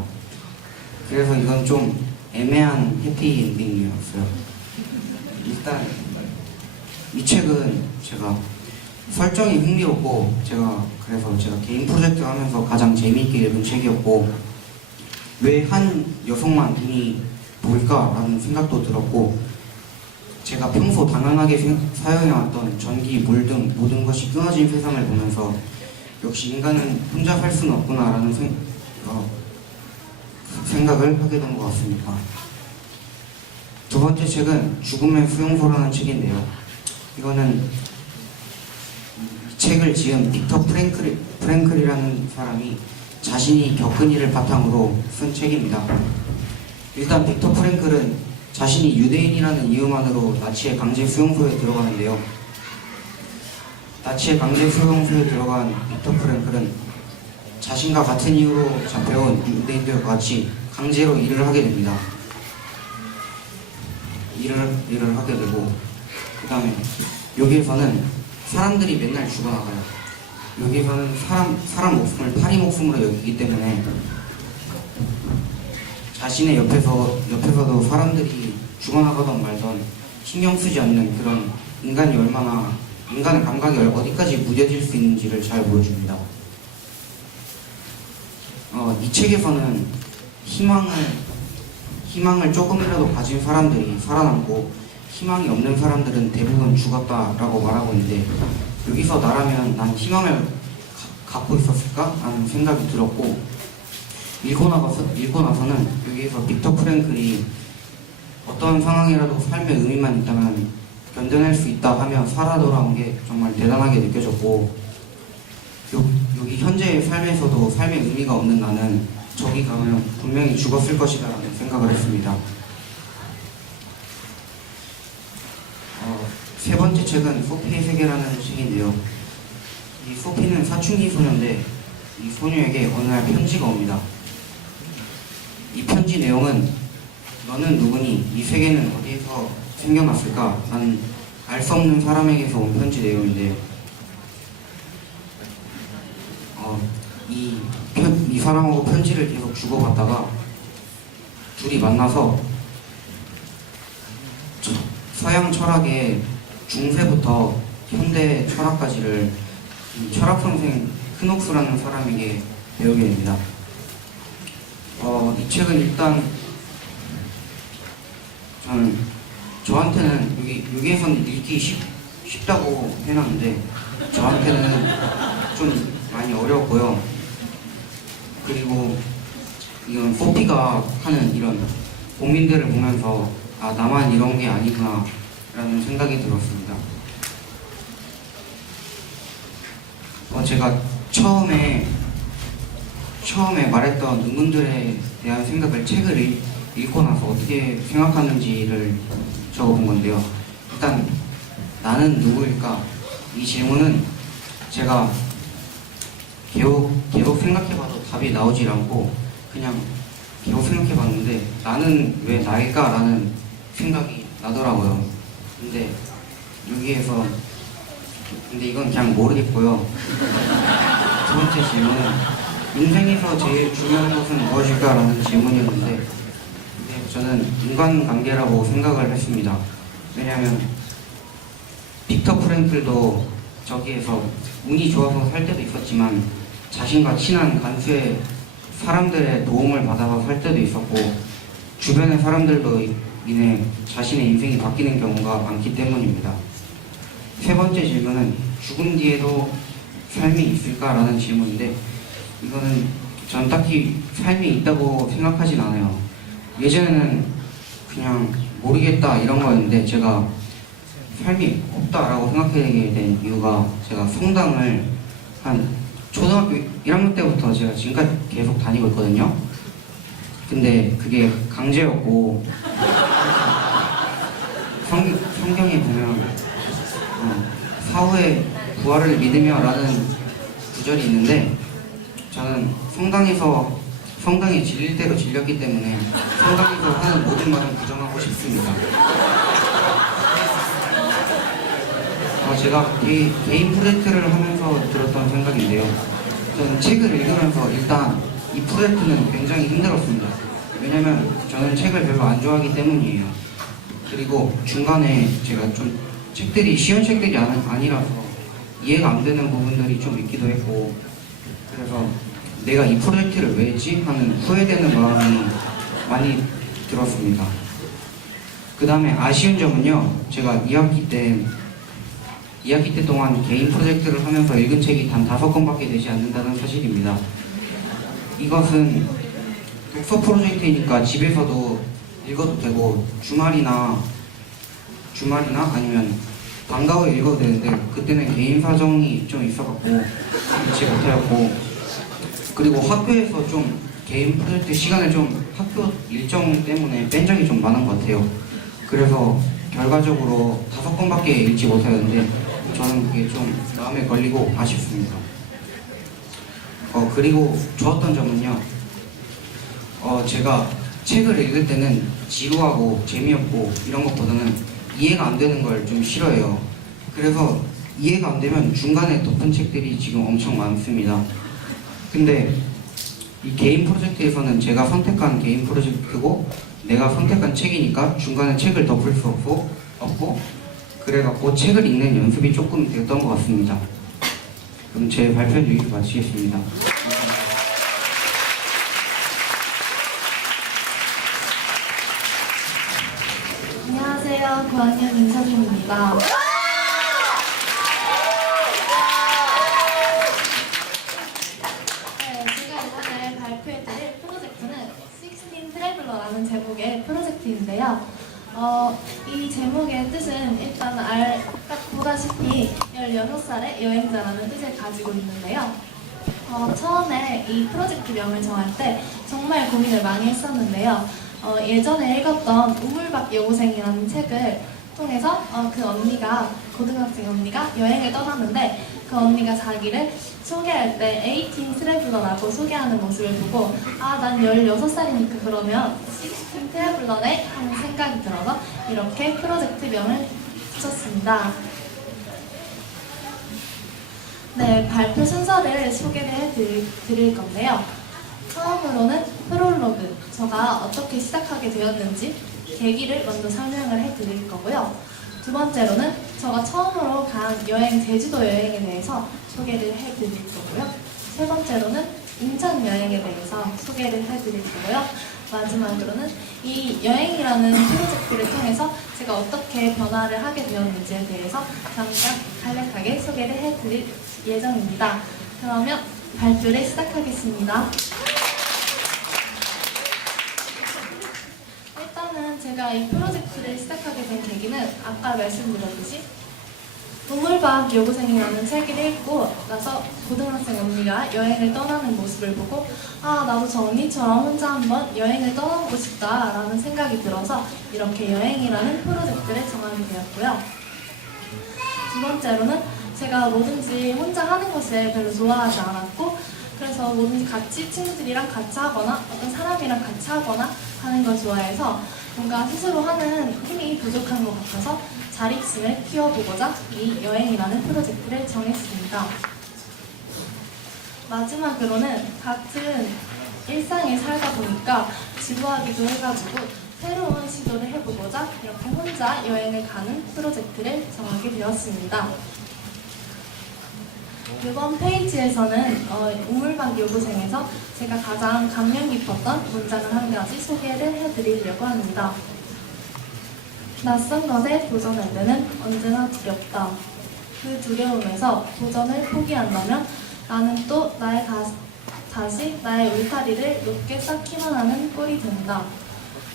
그래서 이건 좀 애매한 해피엔딩이었어요. 일단 이 책은 제가 설정이 흥미롭고, 그래서 제가 개인 프로젝트 하면서 가장 재미있게 읽은 책이었고, 왜 한 여성만 눈이 보일까라는 생각도 들었고, 제가 평소 당연하게 사용해왔던 전기, 물 등 모든 것이 끊어진 세상을 보면서 역시 인간은 혼자 살 수는 없구나라는 생각을 하게 된 것 같습니다. 두 번째 책은 죽음의 수용소라는 책인데요. 이거는 이 책을 지은 빅터 프랭클이라는 사람이 자신이 겪은 일을 바탕으로 쓴 책입니다. 일단 빅터 프랭클은 자신이 유대인이라는 이유만으로 나치의 강제 수용소에 들어가는데요. 나치의 강제 수용소에 들어간 빅터 프랭클은 자신과 같은 이유로 잡혀온 유대인들과 같이 강제로 일을 하게 됩니다. 일을 하게 되고, 그 다음에 여기에서는 사람들이 맨날 죽어나가요. 여기에서는 사람 목숨을 파리 목숨으로 여기기 때문에 자신의 옆에서도 사람들이 죽어나가던 말던 신경 쓰지 않는 그런 인간의 감각이 어디까지 무뎌질 수 있는지를 잘 보여줍니다. 이 책에서는 희망을 조금이라도 가진 사람들이 살아남고, 희망이 없는 사람들은 대부분 죽었다라고 말하고 있는데, 여기서 나라면 난 희망을 갖고 있었을까? 라는 생각이 들었고, 읽고 나서는 여기에서 빅터 프랭클이 어떤 상황이라도 삶의 의미만 있다면 견뎌낼 수 있다 하며 살아 돌아온 게 정말 대단하게 느껴졌고, 여기 현재의 삶에서도 삶의 의미가 없는 나는 저기 가면 분명히 죽었을 것이다 라는 생각을 했습니다. 세 번째 책은 소피의 세계라는 책인데요. 이 소피는 사춘기 소녀인데, 이 소녀에게 어느 날 편지가 옵니다. 이 편지 내용은 너는 누구니? 이 세계는 어디에서 생겨났을까? 라는 알 수 없는 사람에게서 온 편지 내용인데, 이 사람하고 편지를 계속 주고받다가 둘이 만나서 서양 철학의 중세부터 현대 철학까지를 이 철학 선생 크녹스라는 사람에게 배우게 됩니다. 이 책은 일단 저한테는 여기에서는 읽기 쉽다고 해놨는데 저한테는 좀 많이 어려웠고요. 그리고 이건 소피가 하는 이런 고민들을 보면서 아 나만 이런 게 아니구나 라는 생각이 들었습니다. 제가 처음에 말했던 의문들에 대한 생각을 책을 읽고 나서 어떻게 생각하는지를 적어본 건데요. 일단 나는 누구일까? 이 질문은 제가 계속 생각해봐도 답이 나오질 않고 그냥 계속 생각해봤는데 나는 왜 나일까? 라는 생각이 나더라고요. 근데 이건 그냥 모르겠고요. 두 번째 질문은 인생에서 제일 중요한 것은 무엇일까? 라는 질문이었는데 저는 인간관계라고 생각을 했습니다. 왜냐하면 빅터 프랭클도 저기에서 운이 좋아서 살 때도 있었지만 자신과 친한 간수의 사람들의 도움을 받아서 살 때도 있었고 주변의 사람들로 인해 자신의 인생이 바뀌는 경우가 많기 때문입니다. 세 번째 질문은 죽음 뒤에도 삶이 있을까라는 질문인데 이거는 전 딱히 삶이 있다고 생각하진 않아요. 예전에는 그냥 모르겠다 이런 거였는데 제가 삶이 없다라고 생각하게 된 이유가 제가 성당을 한 초등학교 1학년 때부터 제가 지금까지 계속 다니고 있거든요. 근데 그게 강제였고 성경에 보면 사후에 부활을 믿으며 라는 구절이 있는데 저는 성당이 질릴 대로 질렸기 때문에 성당에서 하는 모든 말은 부정하고 싶습니다. 제가 개인 프로젝트를 하면서 들었던 생각인데요. 저는 책을 읽으면서 일단 이 프로젝트는 굉장히 힘들었습니다. 왜냐면 저는 책을 별로 안 좋아하기 때문이에요. 그리고 중간에 제가 좀 책들이 쉬운 책들이 아니라서 이해가 안 되는 부분들이 좀 있기도 했고 그래서 내가 이 프로젝트를 왜 했지? 하는 후회되는 마음이 많이 들었습니다. 그 다음에 아쉬운 점은요. 제가 2학기 때 동안 개인 프로젝트를 하면서 읽은 책이 단 5권밖에 되지 않는다는 사실입니다. 이것은 독서 프로젝트이니까 집에서도 읽어도 되고 주말이나 아니면 방과 후에 읽어도 되는데 그때는 개인 사정이 좀 있어갖고 읽지 못하였고 그리고 학교에서 좀 개인 프로젝트 시간을 좀 학교 일정 때문에 뺀 적이 좀 많은 것 같아요. 그래서 결과적으로 5권밖에 읽지 못하였는데 저는 그게 좀 마음에 걸리고 아쉽습니다. 그리고 좋았던 점은요. 제가 책을 읽을 때는 지루하고 재미없고 이런 것보다는 이해가 안 되는 걸 좀 싫어해요. 그래서 이해가 안 되면 중간에 덮은 책들이 지금 엄청 많습니다. 근데 이 개인 프로젝트에서는 제가 선택한 개인 프로젝트고 내가 선택한 책이니까 중간에 책을 덮을 수 없고 그래갖고 책을 읽는 연습이 조금 됐던 것 같습니다. 그럼 제 발표는 여기서 마치겠습니다. 안녕하세요. 9학년 윤서준입니다. 제가 이번에 발표해드릴 프로젝트는 16 트래블러라는 제목의 프로젝트인데요. 이 제목의 뜻은 일단 딱 보다시피 16살의 여행자라는 뜻을 가지고 있는데요. 처음에 이 프로젝트명을 정할 때 정말 고민을 많이 했었는데요. 예전에 읽었던 우물박 여고생이라는 책을 통해서 고등학생 언니가 여행을 떠났는데 그 언니가 자기를 소개할 때 18 트래블러라고 소개하는 모습을 보고 난 16살이니까 그러면 16 트래블러네 하는 생각이 들어서 이렇게 프로젝트명을 붙였습니다. 네, 발표 순서를 소개를 해드릴 건데요. 처음으로는 프롤로그, 제가 어떻게 시작하게 되었는지 계기를 먼저 설명을 해드릴 거고요. 두 번째로는 제가 처음으로 간 여행, 제주도 여행에 대해서 소개를 해드릴 거고요. 세 번째로는 인천 여행에 대해서 소개를 해드릴 거고요. 마지막으로는 이 여행이라는 프로젝트를 통해서 제가 어떻게 변화를 하게 되었는지에 대해서 잠깐 간략하게 소개를 해드릴 예정입니다. 그러면 발표를 시작하겠습니다. 일단은 제가 이 프로젝트를 시작하게 된 계기는 아까 말씀드렸듯이 동물과학 여고생이라는 책을 읽고 나서 고등학생 언니가 여행을 떠나는 모습을 보고 아, 나도 저 언니처럼 혼자 한번 여행을 떠나보고 싶다라는 생각이 들어서 이렇게 여행이라는 프로젝트를 정하게 되었고요. 두 번째로는 제가 뭐든지 혼자 하는 것을 별로 좋아하지 않았고 그래서 뭐든지 같이 친구들이랑 같이 하거나 어떤 사람이랑 같이 하거나 하는 걸 좋아해서 뭔가 스스로 하는 힘이 부족한 것 같아서 자립심을 키워보고자 이 여행이라는 프로젝트를 정했습니다. 마지막으로는 같은 일상에 살다 보니까 지루하기도 해가지고 새로운 시도를 해보고자 이렇게 혼자 여행을 가는 프로젝트를 정하게 되었습니다. 이번 페이지에서는 우물박 요구생에서 제가 가장 감명 깊었던 문장을 한 가지 소개를 해드리려고 합니다. 낯선 것에 도전할 때는 언제나 두렵다. 그 두려움에서 도전을 포기한다면 나는 또 다시 나의 울타리를 높게 쌓기만 하는 꼴이 된다.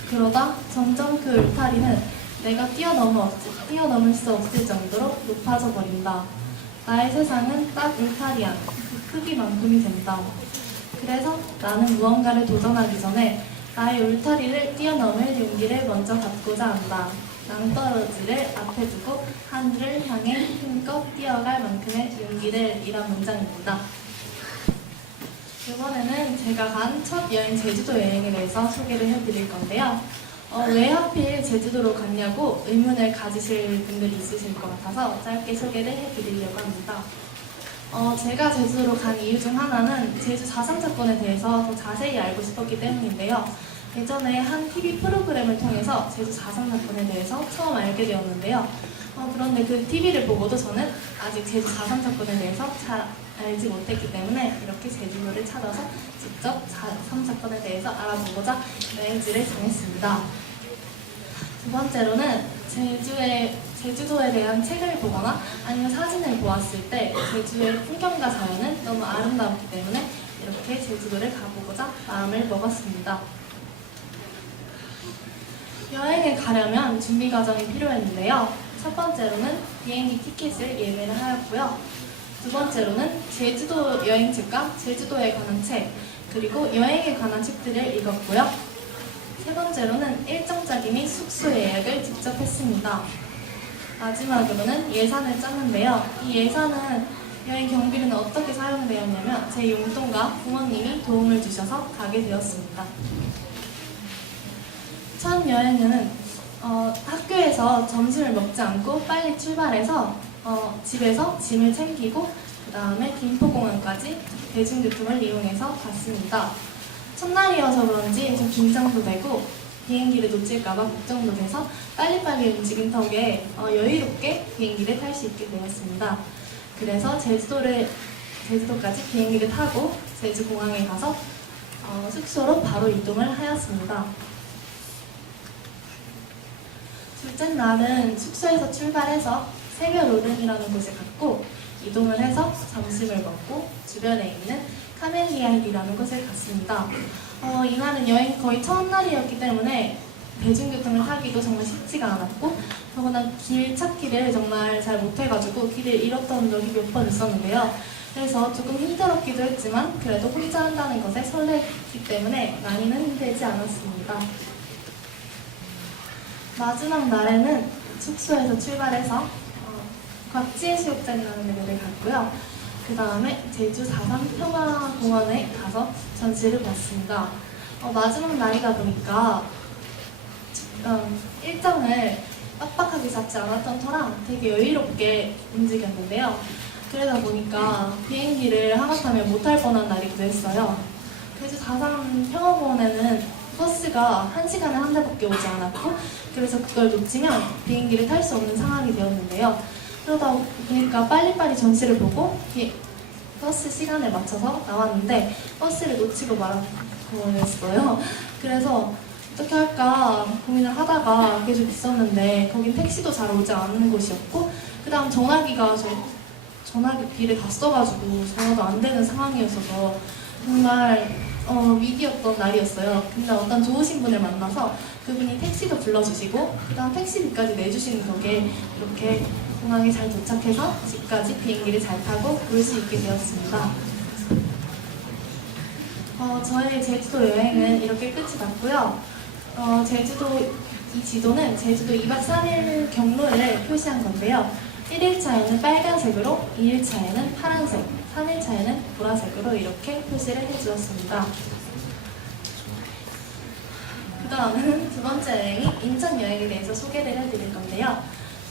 그러다 점점 그 울타리는 내가 뛰어넘을 수 없을 정도로 높아져 버린다. 나의 세상은 딱 울타리 안, 그 크기만큼이 된다. 그래서 나는 무언가를 도전하기 전에 나의 울타리를 뛰어넘을 용기를 먼저 갖고자 한다. 낭떠러지를 앞에 두고 하늘을 향해 힘껏 뛰어갈 만큼의 용기를 이란 문장입니다. 이번에는 제가 간 첫 여행 제주도 여행에 대해서 소개를 해드릴 건데요. 왜 하필 제주도로 갔냐고 의문을 가지실 분들이 있으실 것 같아서 짧게 소개를 해드리려고 합니다. 제가 제주도로 간 이유 중 하나는 제주 4.3 사건에 대해서 더 자세히 알고 싶었기 때문인데요. 예전에 한 TV 프로그램을 통해서 제주 4.3 사건에 대해서 처음 알게 되었는데요. 그런데 그 TV를 보고도 저는 아직 제주 4.3 사건에 대해서 잘 알지 못했기 때문에 이렇게 제주도를 찾아서 직접 4.3 사건에 대해서 알아보고자 여행지를 정했습니다. 두 번째로는 제주도에 대한 책을 보거나 아니면 사진을 보았을 때 제주의 풍경과 자연은 너무 아름다웠기 때문에 이렇게 제주도를 가보고자 마음을 먹었습니다. 여행을 가려면 준비 과정이 필요했는데요. 첫 번째로는 비행기 티켓을 예매를 하였고요. 두 번째로는 제주도 여행책과 제주도에 관한 책, 그리고 여행에 관한 책들을 읽었고요. 세 번째로는 일정 짜기 및 숙소 예약을 직접 했습니다. 마지막으로는 예산을 짰는데요. 이 예산은 여행 경비는 어떻게 사용되었냐면 제 용돈과 부모님이 도움을 주셔서 가게 되었습니다. 첫 여행은 학교에서 점심을 먹지 않고 빨리 출발해서 집에서 짐을 챙기고 그 다음에 김포공항까지 대중교통을 이용해서 갔습니다. 첫날이어서 그런지 좀 긴장도 되고 비행기를 놓칠까봐 걱정도 돼서 빨리빨리 움직인 덕에 여유롭게 비행기를 탈 수 있게 되었습니다. 그래서 제주도까지 비행기를 타고 제주공항에 가서 숙소로 바로 이동을 하였습니다. 둘째 날은 숙소에서 출발해서 새별오름이라는 곳에 갔고 이동을 해서 점심을 먹고 주변에 있는 카멜리아힐이라는 곳에 갔습니다. 이날은 여행 거의 첫날이었기 때문에 대중교통을 타기도 정말 쉽지가 않았고 더구나 길 찾기를 정말 잘 못해가지고 길을 잃었던 적이 몇 번 있었는데요. 그래서 조금 힘들었기도 했지만 그래도 혼자 한다는 것에 설레기 때문에 많이는 힘들지 않았습니다. 마지막 날에는 숙소에서 출발해서 곽지해수욕장이라는 데를 갔고요. 그 다음에 제주 4.3 평화공원에 가서 전시를 봤습니다. 마지막 날이다 보니까 일정을 빡빡하게 잡지 않았던 터라 되게 여유롭게 움직였는데요. 그러다 보니까 비행기를 하마터면 못할 뻔한 날이기도 했어요. 그래서 다산 평화공원에는 버스가 1시간에 한 대밖에 오지 않았고 그래서 그걸 놓치면 비행기를 탈 수 없는 상황이 되었는데요. 그러다 보니까 빨리빨리 전시를 보고 버스 시간에 맞춰서 나왔는데 버스를 놓치고 말았어요. 그래서 어떻게 할까 고민을 하다가 계속 있었는데 거긴 택시도 잘 오지 않는 곳이었고 그 다음 전화기를 다 써가지고 전화도 안 되는 상황이었어서 정말 위기였던 날이었어요. 근데 어떤 좋으신 분을 만나서 그분이 택시도 불러주시고 그 다음 택시비까지 내주시는 덕에 이렇게 공항에 잘 도착해서 집까지 비행기를 잘 타고 올 수 있게 되었습니다. 저의 제주도 여행은 이렇게 끝이 났고요. 이 지도는 제주도 2박 3일 경로를 표시한 건데요. 1일차에는 빨간색으로, 2일차에는 파란색, 3일차에는 보라색으로 이렇게 표시를 해주었습니다. 그 다음은 두 번째 여행이 인천 여행에 대해서 소개를 해드릴 건데요.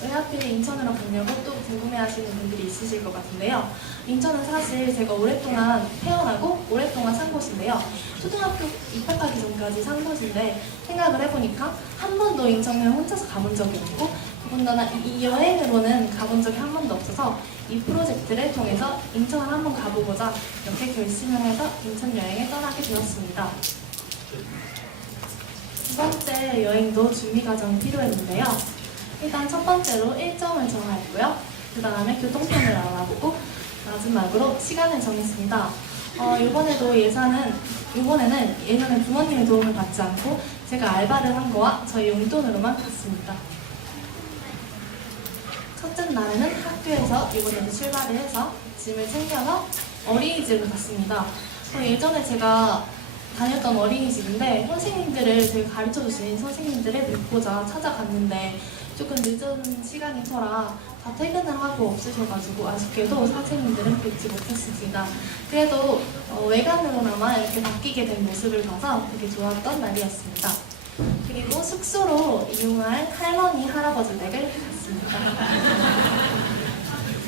왜 하필 인천으로 가냐고 또 궁금해하시는 분들이 있으실 것 같은데요. 인천은 사실 제가 오랫동안 태어나고 오랫동안 산 곳인데요. 초등학교 입학하기 전까지 산 곳인데 생각을 해보니까 한 번도 인천을 혼자서 가본 적이 없고 더군다나 이 여행으로는 가본 적이 한 번도 없어서 이 프로젝트를 통해서 인천을 한번 가보고자 이렇게 결심을 해서 인천 여행을 떠나게 되었습니다. 두 번째 여행도 준비 과정이 필요했는데요. 일단 첫 번째로 일정을 정하였고요. 그 다음에 교통편을 알아보고 마지막으로 시간을 정했습니다. 이번에는 예전에 부모님의 도움을 받지 않고 제가 알바를 한 거와 저희 용돈으로만 갔습니다. 첫째 날에는 학교에서 이번에도 출발을 해서 짐을 챙겨서 어린이집을 갔습니다. 예전에 제가 다녔던 어린이집인데 제가 가르쳐주신 선생님들을 뵙고자 찾아갔는데 조금 늦은 시간이 터라 다 퇴근을 하고 없으셔가지고 아쉽게도 선생님들은 뵙지 못했습니다. 그래도 외관으로나마 이렇게 바뀌게 된 모습을 봐서 되게 좋았던 날이었습니다. 그리고 숙소로 이용할 할머니, 할아버지 댁을 갔습니다.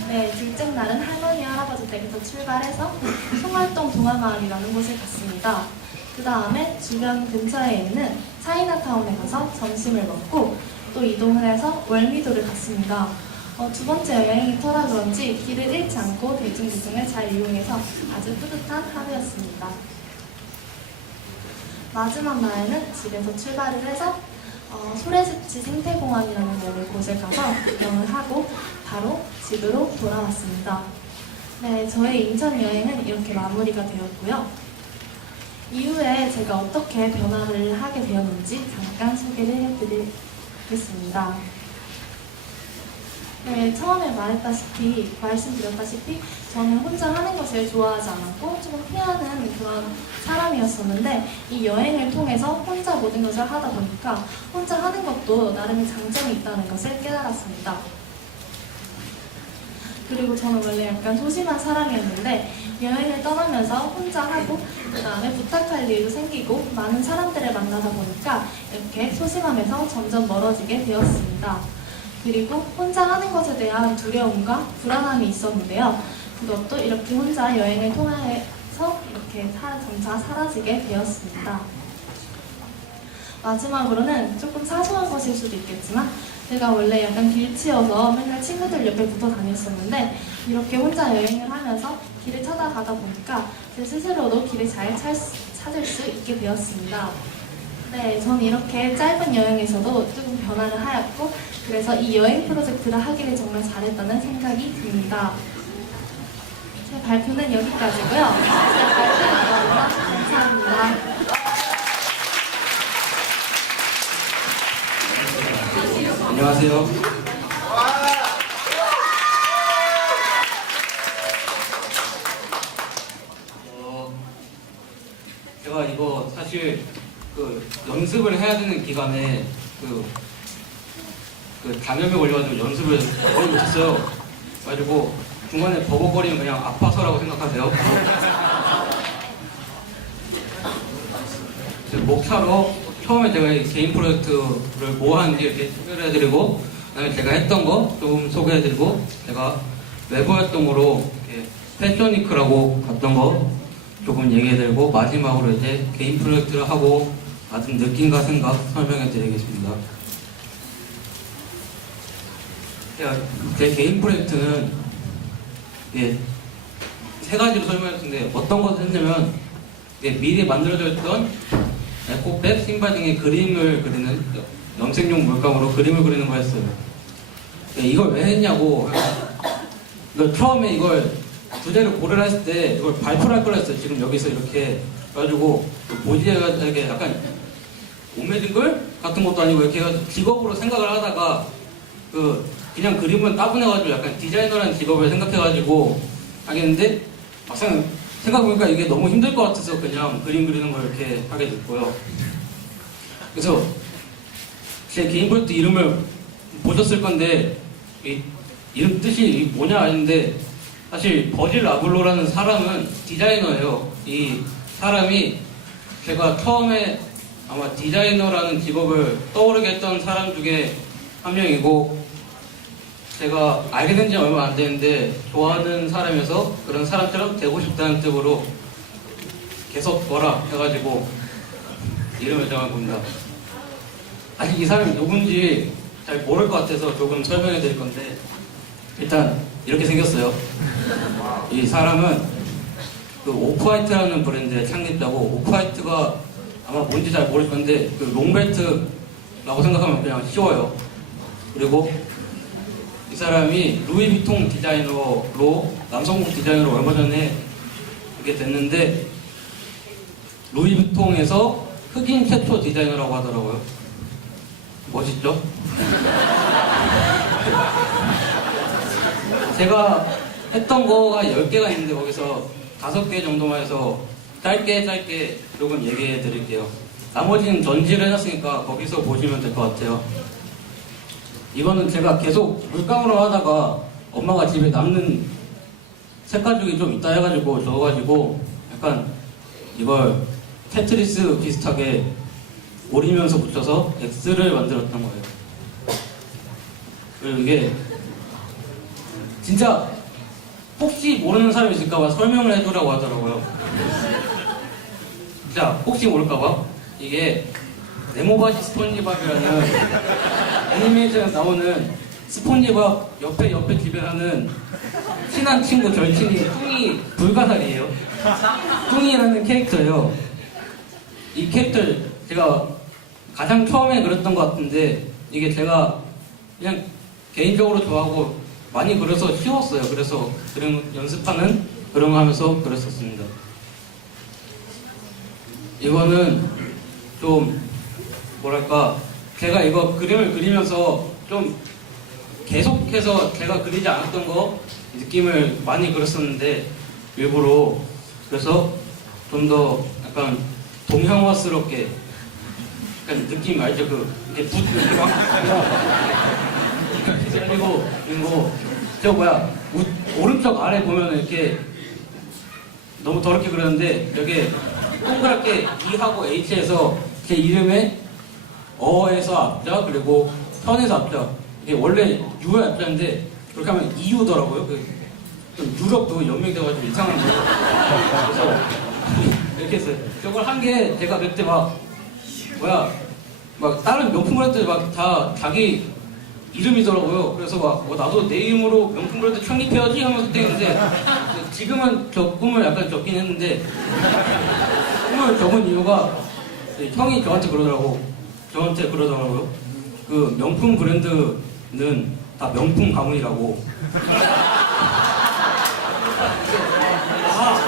네, 둘째 날은 할머니, 할아버지 댁에서 출발해서 송월동 동화마을이라는 곳을 갔습니다. 그 다음에 주변 근처에 있는 차이나타운에 가서 점심을 먹고 또 이동을 해서 월미도를 갔습니다. 두 번째 여행이 터라 그런지 길을 잃지 않고 대중교통을 잘 이용해서 아주 뿌듯한 하루였습니다. 마지막 날에는 집에서 출발을 해서 소래습지 생태공원이라는 곳을 가서 구경을 하고 바로 집으로 돌아왔습니다. 네, 저의 인천 여행은 이렇게 마무리가 되었고요. 이후에 제가 어떻게 변화를 하게 되었는지 잠깐 소개를 해드리겠습니다. 네, 처음에 말씀드렸다시피 저는 혼자 하는 것을 좋아하지 않았고 조금 피하는 그런 사람이었었는데 이 여행을 통해서 혼자 모든 것을 하다 보니까 혼자 하는 것도 나름의 장점이 있다는 것을 깨달았습니다. 그리고 저는 원래 약간 소심한 사람이었는데 여행을 떠나면서 혼자 하고 그 다음에 부탁할 일도 생기고 많은 사람들을 만나다 보니까 이렇게 소심함에서 점점 멀어지게 되었습니다. 그리고 혼자 하는 것에 대한 두려움과 불안함이 있었는데요. 그것도 이렇게 혼자 여행을 통해서 이렇게 점차 사라지게 되었습니다. 마지막으로는 조금 사소한 것일 수도 있겠지만 제가 원래 약간 길치여서 맨날 친구들 옆에 붙어 다녔었는데 이렇게 혼자 여행을 하면서 길을 찾아가다 보니까 제 스스로도 길을 잘 찾을 수 있게 되었습니다. 네, 저는 이렇게 짧은 여행에서도 조금 변화를 하였고 그래서 이 여행 프로젝트를 하기를 정말 잘했다는 생각이 듭니다. 제 발표는 여기까지고요. 제 발표는 이거입니다. 감사합니다. 안녕하세요. 제가 이거 사실 연습을 해야 되는 기간에 감염에 걸려가지고 연습을 거의 못했어요. 그래가지고 중간에 버벅거리면 그냥 아파서라고 생각하세요. 목차로 처음에 제가 이 개인 프로젝트를 뭐 하는지 이렇게 소개를 해드리고 그다음에 제가 했던 거 좀 소개해드리고 제가 외부 활동으로 이렇게 패션위크라고 갔던 거 조금 얘기해드리고 마지막으로 이제 개인 프로젝트를 하고 받은 느낌과 생각 설명해드리겠습니다. 제 개인 프로젝트는 세 가지로 설명했는데 어떤 것을 했냐면 미리 만들어져 있던 에코백, 신발 등의 그림을 그리는 염색용 물감으로 그림을 그리는 거였어요. 이걸 왜 했냐고 처음에 이걸 주제를 고르라 했을 때 이걸 발표를 할 거라 했어요. 지금 여기서 이렇게 해가지고 보지가 이렇게 약간 오메등글 같은 것도 아니고 이렇게 해가지고 직업으로 생각을 하다가 그냥 그림을 따분해가지고 약간 디자이너라는 직업을 생각해가지고 하겠는데 막상 생각해보니까 이게 너무 힘들 것 같아서 그냥 그림 그리는 걸 이렇게 하게 됐고요. 그래서 제 개인 프로젝트 이름을 보셨을 건데 이 이름 뜻이 뭐냐 했는데 사실 버질 라블로라는 사람은 디자이너예요. 이 사람이 제가 처음에 아마 디자이너라는 직업을 떠오르게 했던 사람 중에 한 명이고 제가 알게 된 지 얼마 안 됐는데 좋아하는 사람이어서 그런 사람처럼 되고 싶다는 뜻으로 계속 뭐라 해가지고 이름을 정한 겁니다. 아직 이 사람이 누군지 잘 모를 것 같아서 조금 설명해 드릴 건데 일단 이렇게 생겼어요. 이 사람은 오프화이트라는 브랜드의 창립자고 오프화이트가 아마 뭔지 잘 모를 건데 롱벨트라고 생각하면 그냥 쉬워요. 그리고 이 사람이 루이비통 디자이너로 남성복 디자이너로 얼마 전에 이렇게 됐는데 루이비통에서 흑인 최초 디자이너라고 하더라고요. 멋있죠? 제가 했던 거가 10개가 있는데 거기서 5개 정도만 해서 짧게 조금 얘기해 드릴게요. 나머지는 전지를 해놨으니까 거기서 보시면 될 것 같아요. 이거는 제가 계속 물감으로 하다가 엄마가 집에 남는 색가죽이 좀 있다 해가지고 적어가지고 약간 이걸 테트리스 비슷하게 오리면서 붙여서 X를 만들었던 거예요. 그리고 이게 진짜 혹시 모르는 사람이 있을까봐 설명을 해주라고 하더라고요. 자, 혹시 모를까봐 이게 네모바지 스폰지밥이라는 애니메이션에 나오는 스폰지밥 옆에 지배하는 친한 친구 절친이 뚱이 불가사리예요. 뚱이라는 캐릭터예요. 이 캐릭터를 제가 가장 처음에 그렸던 것 같은데 이게 제가 그냥 개인적으로 좋아하고 많이 그려서 쉬웠어요. 그래서 그림 연습하는 그런 거 하면서 그렸었습니다. 이거는 좀 뭐랄까 제가 이거 그림을 그리면서 좀 계속해서 제가 그리지 않았던 거 느낌을 많이 그렸었는데 일부러 그래서 좀 더 약간 동양화스럽게 약간 느낌 알죠? 이렇게 붓 이렇게 막 그리고 저 오른쪽 아래 보면 이렇게 너무 더럽게 그렸는데 여기 동그랗게 E하고 H에서 제 이름에 어에서 앞자 그리고 선에서 앞자 이게 원래 U의 앞자인데 그렇게 하면 EU더라고요. 좀 유럽도 연명돼가지고 이상한 거예요. 그래서 이렇게 했어요. 저걸 한 게 제가 그때 막 다른 명품 브랜드 막 다 자기 이름이더라고요. 그래서 나도 내 이름으로 명품 브랜드 창립해야지 하면서 했는데 지금은 저 꿈을 약간 접긴 했는데 꿈을 접은 이유가 형이 저한테 그러더라고요. 그 명품 브랜드는 다 명품 가문이라고.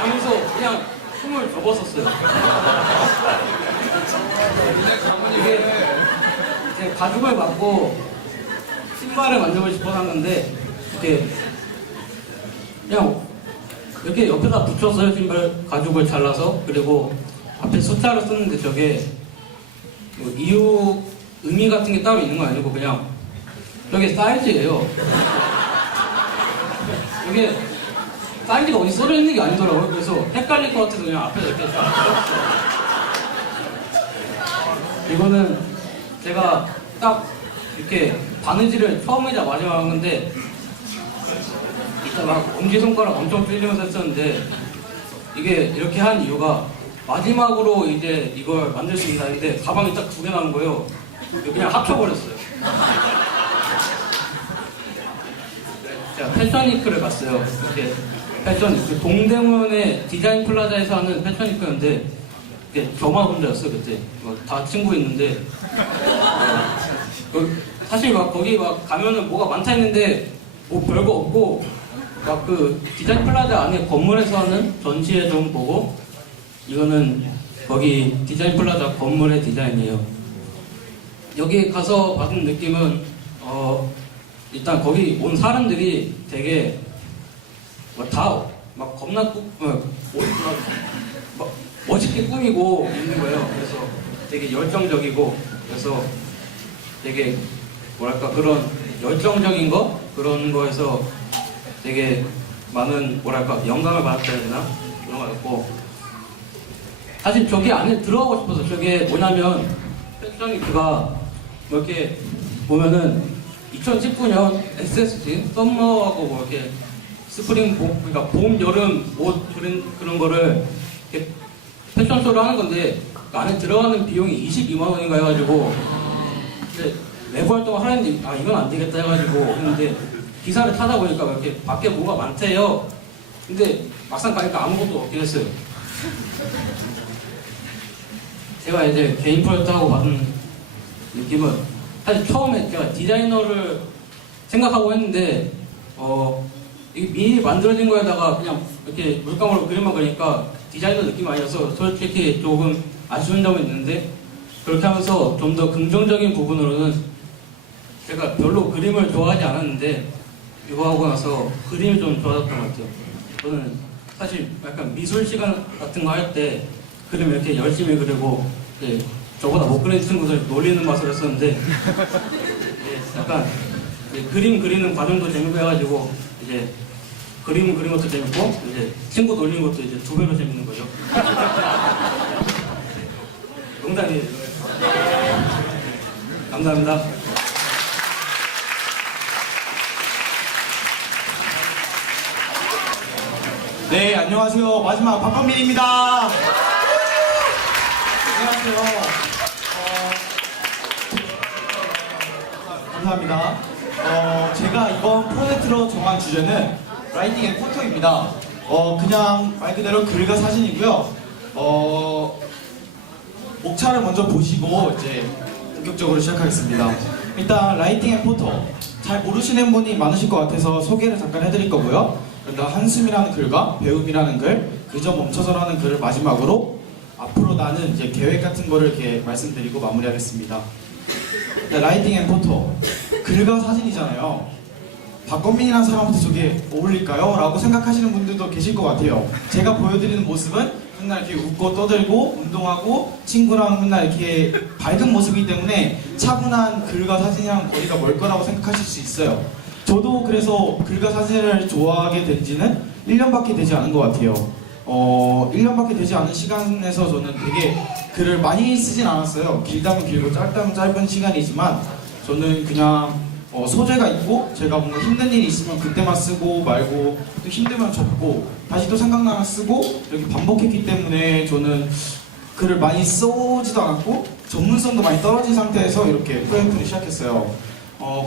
하면서 그냥 꿈을 접었었어요. 이게 제 가죽을 갖고 신발을 만들고 싶어서 한 건데 이렇게 그냥 이렇게 옆에다 붙였어요. 신발 가죽을 잘라서. 그리고 앞에 숫자를 썼는데 저게 이유 의미 같은 게 따로 있는 건 아니고 그냥 저게 사이즈예요. 이게 사이즈가 어디 써져 있는 게 아니더라고요. 그래서 헷갈릴 것 같아서 그냥 앞에다 이렇게 딱 이거는 제가 딱 이렇게 바느질을 처음이자 마지막 한 건데 진짜 막 엄지손가락 엄청 찔리면서 했었는데 이게 이렇게 한 이유가 마지막으로 이제 이걸 만들 수 있나 했는데 가방이 딱 2개 남은 거예요. 그냥 합쳐버렸어요. 제가 패션위크를 갔어요. 이렇게 패션 동대문의 디자인 플라자에서 하는 패션위크였는데 저만 혼자였어 그때. 막 다 친구 있는데 사실 막 거기 막 가면은 뭐가 많다 했는데 뭐 별거 없고 막 그 디자인 플라자 안에 건물에서 하는 전시회 좀 보고 이거는 거기 디자인 플라자 건물의 디자인이에요. 여기 가서 받은 느낌은 일단 거기 온 사람들이 되게 막 겁나 멋있게 꾸미고 있는 거예요. 그래서 되게 열정적이고 그래서 되게 뭐랄까 그런 열정적인 거 그런 거에서 되게 많은 뭐랄까 영감을 받았다 해야 되나 그런 거 같고 사실 저기 안에 들어가고 싶어서 저게 뭐냐면 패션위크가 뭐 이렇게 보면은 2019년 SSG 썸머하고 뭐 이렇게 스프링 봄 그러니까 봄 여름 옷 그런 거를 이렇게 패션쇼를 하는 건데 그 안에 들어가는 비용이 22만 원인가 해가지고 근데 내부 활동을 하는데 이건 안 되겠다 해가지고 했는데 기사를 타다 보니까 이렇게 밖에 뭐가 많대요. 근데 막상 가니까 아무것도 없긴 했어요. 제가 이제 개인 프로젝트 하고 받은 느낌은 사실 처음에 제가 디자이너를 생각하고 했는데 이게 미리 만들어진 거에다가 그냥 이렇게 물감으로 그림만 그리니까 디자이너 느낌 아니어서 솔직히 조금 아쉬운 점은 있는데 그렇게 하면서 좀 더 긍정적인 부분으로는 제가 별로 그림을 좋아하지 않았는데 이거 하고 나서 그림이 좀 좋아졌던 것 같아요. 저는 사실 약간 미술 시간 같은 거 할 때 그림 이렇게 열심히 그리고 저보다 못 그리는 친구들 놀리는 맛을 했었는데 약간 그림 그리는 과정도 재밌고 해가지고 이제 그림 그리는 것도 재밌고 이제 친구 놀리는 것도 이제 2배로 재밌는 거죠. 농담이에요. 감사합니다. 네, 안녕하세요. 마지막 박건민입니다. 안녕하세요. 감사합니다. 제가 이번 프로젝트로 정한 주제는 라이팅 앤 포토입니다. 그냥 말 그대로 글과 사진이고요. 목차를 먼저 보시고 이제 본격적으로 시작하겠습니다. 일단 라이팅 앤 포토 잘 모르시는 분이 많으실 것 같아서 소개를 잠깐 해드릴 거고요. 그러니까 한숨이라는 글과 배움이라는 글, 그저 멈춰서라는 글을 마지막으로 앞으로 나는 이제 계획 같은 거를 이렇게 말씀드리고 마무리하겠습니다. 라이팅 앤 포토 글과 사진이잖아요. 박건민이라는 사람한테 저게 어울릴까요? 라고 생각하시는 분들도 계실 것 같아요. 제가 보여드리는 모습은 맨날 이렇게 웃고 떠들고 운동하고 친구랑 맨날 이렇게 밝은 모습이기 때문에 차분한 글과 사진이랑 거리가 멀 거라고 생각하실 수 있어요. 저도 그래서 글과 사진을 좋아하게 된 지는 1년밖에 되지 않은 것 같아요. 1년밖에 되지 않은 시간에서 저는 되게 글을 많이 쓰진 않았어요. 길다면 길고 짧다면 짧은 시간이지만 저는 그냥 소재가 있고 제가 뭔가 힘든 일이 있으면 그때만 쓰고 말고 또 힘들면 접고 다시 또 생각나면 쓰고 이렇게 반복했기 때문에 저는 글을 많이 써오지도 않았고 전문성도 많이 떨어진 상태에서 이렇게 프로젝트를 시작했어요.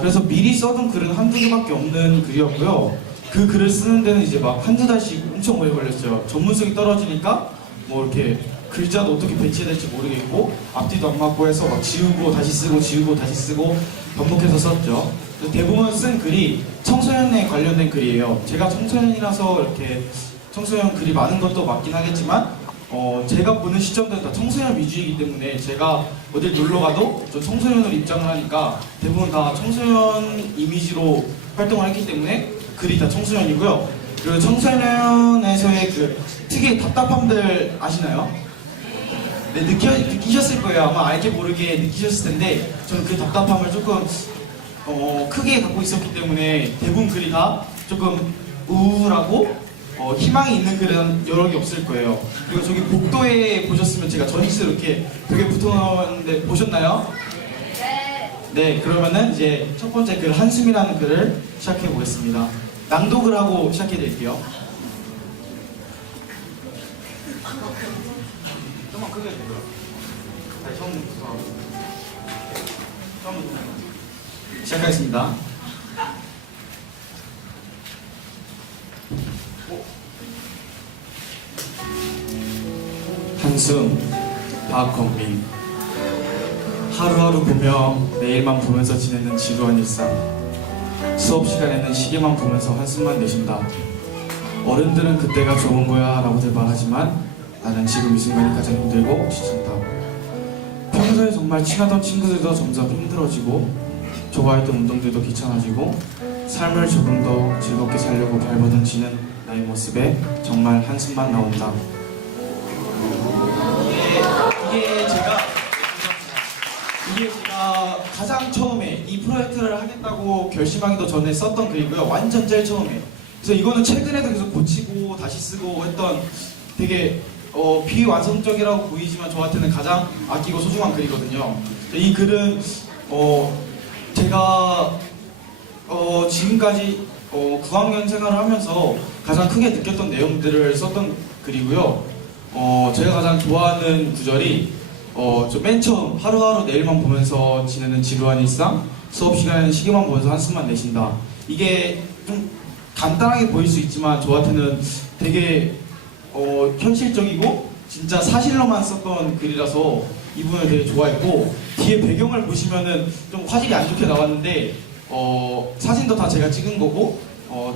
그래서 미리 써둔 글은 한두 개밖에 없는 글이었고요. 그 글을 쓰는 데는 이제 막 한두 달씩 엄청 오래 걸렸어요. 전문성이 떨어지니까 뭐 이렇게 글자도 어떻게 배치해야 될지 모르겠고 앞뒤도 안 맞고 해서 막 지우고 다시 쓰고 지우고 다시 쓰고 반복해서 썼죠. 대부분 쓴 글이 청소년에 관련된 글이에요. 제가 청소년이라서 이렇게 청소년 글이 많은 것도 맞긴 하겠지만 제가 보는 시점들은 다 청소년 위주이기 때문에 제가 어딜 놀러 가도 저 청소년으로 입장을 하니까 대부분 다 청소년 이미지로 활동을 했기 때문에 글이 다 청소년이고요. 그리고 청소년에서의 그 특유의 답답함들 아시나요? 네, 느끼셨을 거예요. 아마 알게 모르게 느끼셨을 텐데 저는 그 답답함을 조금 크게 갖고 있었기 때문에 대부분 글이 다 조금 우울하고 희망이 있는 글은 여러 개 없을 거예요. 그리고 저기 복도에 보셨으면 제가 전시로 이렇게 벽에 붙어놓았는데 보셨나요? 네. 네, 그러면은 이제 첫 번째 글 한숨이라는 글을 시작해 보겠습니다. 낭독을 하고 시작해 드릴게요. 좀만 크게 해주세요. 다시 처음부터 시작하겠습니다. 한숨, 박건민. 하루하루 보며 내일만 보면서 지내는 지루한 일상. 수업 시간에는 시계만 보면서 한숨만 내쉰다. 어른들은 그때가 좋은 거야 라고들 말하지만 나는 지금 이 순간이 가장 힘들고 지친다. 평소에 정말 친하던 친구들도 점점 힘들어지고 좋아했던 운동들도 귀찮아지고 삶을 조금 더 즐겁게 살려고 발버둥치는 나의 모습에 정말 한숨만 나온다. 이게 제가 가장 처음에 이 프로젝트를 하겠다고 결심하기도 전에 썼던 글이고요. 완전 제일 처음에. 그래서 이거는 최근에도 계속 고치고 다시 쓰고 했던 되게 비완성적이라고 보이지만 저한테는 가장 아끼고 소중한 글이거든요. 이 글은 제가 지금까지 9학년 생활을 하면서 가장 크게 느꼈던 내용들을 썼던 글이고요. 제가 가장 좋아하는 구절이 저 맨 처음 하루하루 내일만 보면서 지내는 지루한 일상, 수업 시간에는 시계만 보면서 한숨만 내쉰다. 이게 좀 간단하게 보일 수 있지만 저한테는 되게 현실적이고 진짜 사실로만 썼던 글이라서 이 부분을 되게 좋아했고, 뒤에 배경을 보시면은 좀 화질이 안 좋게 나왔는데 사진도 다 제가 찍은 거고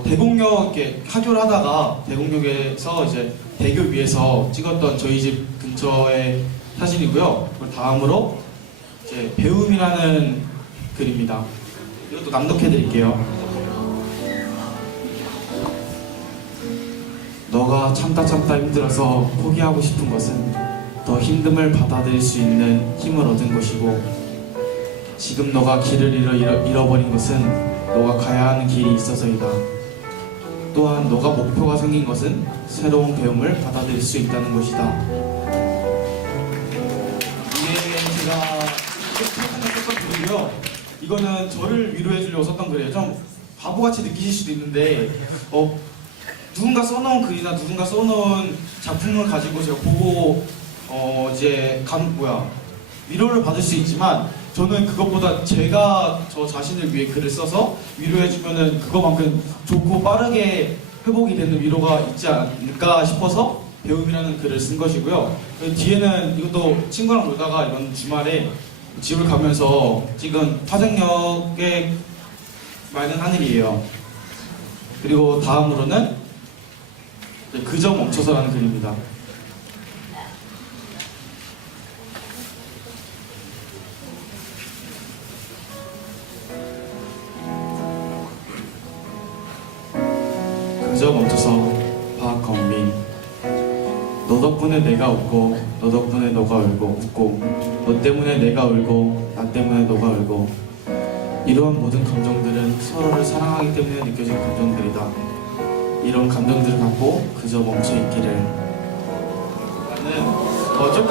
대곡역 이렇게 하교를 하다가 대곡역에서 이제 대교 위에서 찍었던 저희 집 근처의 사진이고요. 그리고 다음으로 이제 배움이라는 글입니다. 이것도 낭독해 드릴게요. 너가 참다 힘들어서 포기하고 싶은 것은 더 힘듦을 받아들일 수 있는 힘을 얻은 것이고, 지금 너가 길을 잃어버린 것은 너가 가야 하는 길이 있어서이다. 또한 너가 목표가 생긴 것은 새로운 배움을 받아들일 수 있다는 것이다. 제가 최근에 썼던 글이고요. 이거는 저를 위로해 주려고 썼던 글이에요. 좀 바보같이 느끼실 수도 있는데 누군가 써놓은 글이나 누군가 써놓은 작품을 가지고 제가 보고 이제 위로를 받을 수 있지만, 저는 그것보다 제가 저 자신을 위해 글을 써서 위로해주면은 그거만큼 좋고 빠르게 회복이 되는 위로가 있지 않을까 싶어서 배움이라는 글을 쓴 것이고요. 뒤에는 이것도 친구랑 놀다가 이번 주말에 집을 가면서 찍은 화정역의 맑은 하늘이에요. 그리고 다음으로는 그저 멈춰서라는 글입니다. 그저 멈춰서, 박건민. 너 덕분에 내가 웃고, 너 덕분에 너가 웃고, 너 때문에 내가 울고, 나 때문에 너가 울고, 이러한 모든 감정들은 서로를 사랑하기 때문에 느껴진 감정들이다. 이런 감정들을 갖고 그저 멈춰 있기를. 나는 조금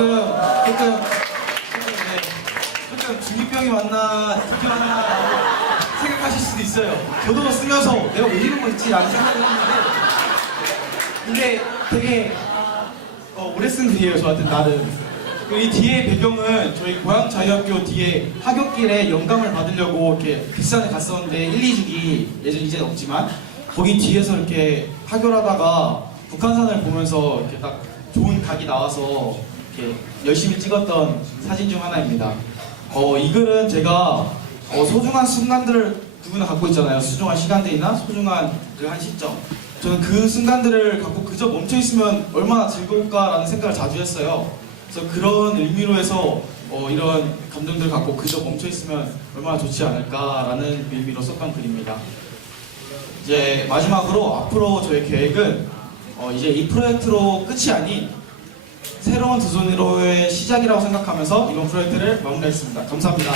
중2병이 왔나 생각하실 수도 있어요. 저도 쓰면서 내가 왜 이런 거 있지? 라는 생각을 했는데, 근데 되게 오래 쓴 글이에요, 저한테 나름. 이 뒤에 배경은 저희 고향자유학교 뒤에 하굣길에 영감을 받으려고 이렇게 뒷산에 갔었는데 1, 2주기 이제는 없지만, 거기 뒤에서 이렇게 하교를 하다가 북한산을 보면서 이렇게 딱 좋은 각이 나와서 이렇게 열심히 찍었던 사진 중 하나입니다. 이 글은 제가 소중한 순간들을 누구나 갖고 있잖아요. 소중한 시간들이나 소중한 한 시점. 저는 그 순간들을 갖고 그저 멈춰 있으면 얼마나 즐거울까라는 생각을 자주 했어요. 그래서 그런 의미로 해서 이런 감정들을 갖고 그저 멈춰 있으면 얼마나 좋지 않을까라는 의미로 썼던 글입니다. 이제 마지막으로 앞으로 저희 계획은 이제 이 프로젝트로 끝이 아닌 새로운 도전으로의 시작이라고 생각하면서 이번 프로젝트를 마무리하겠습니다. 감사합니다.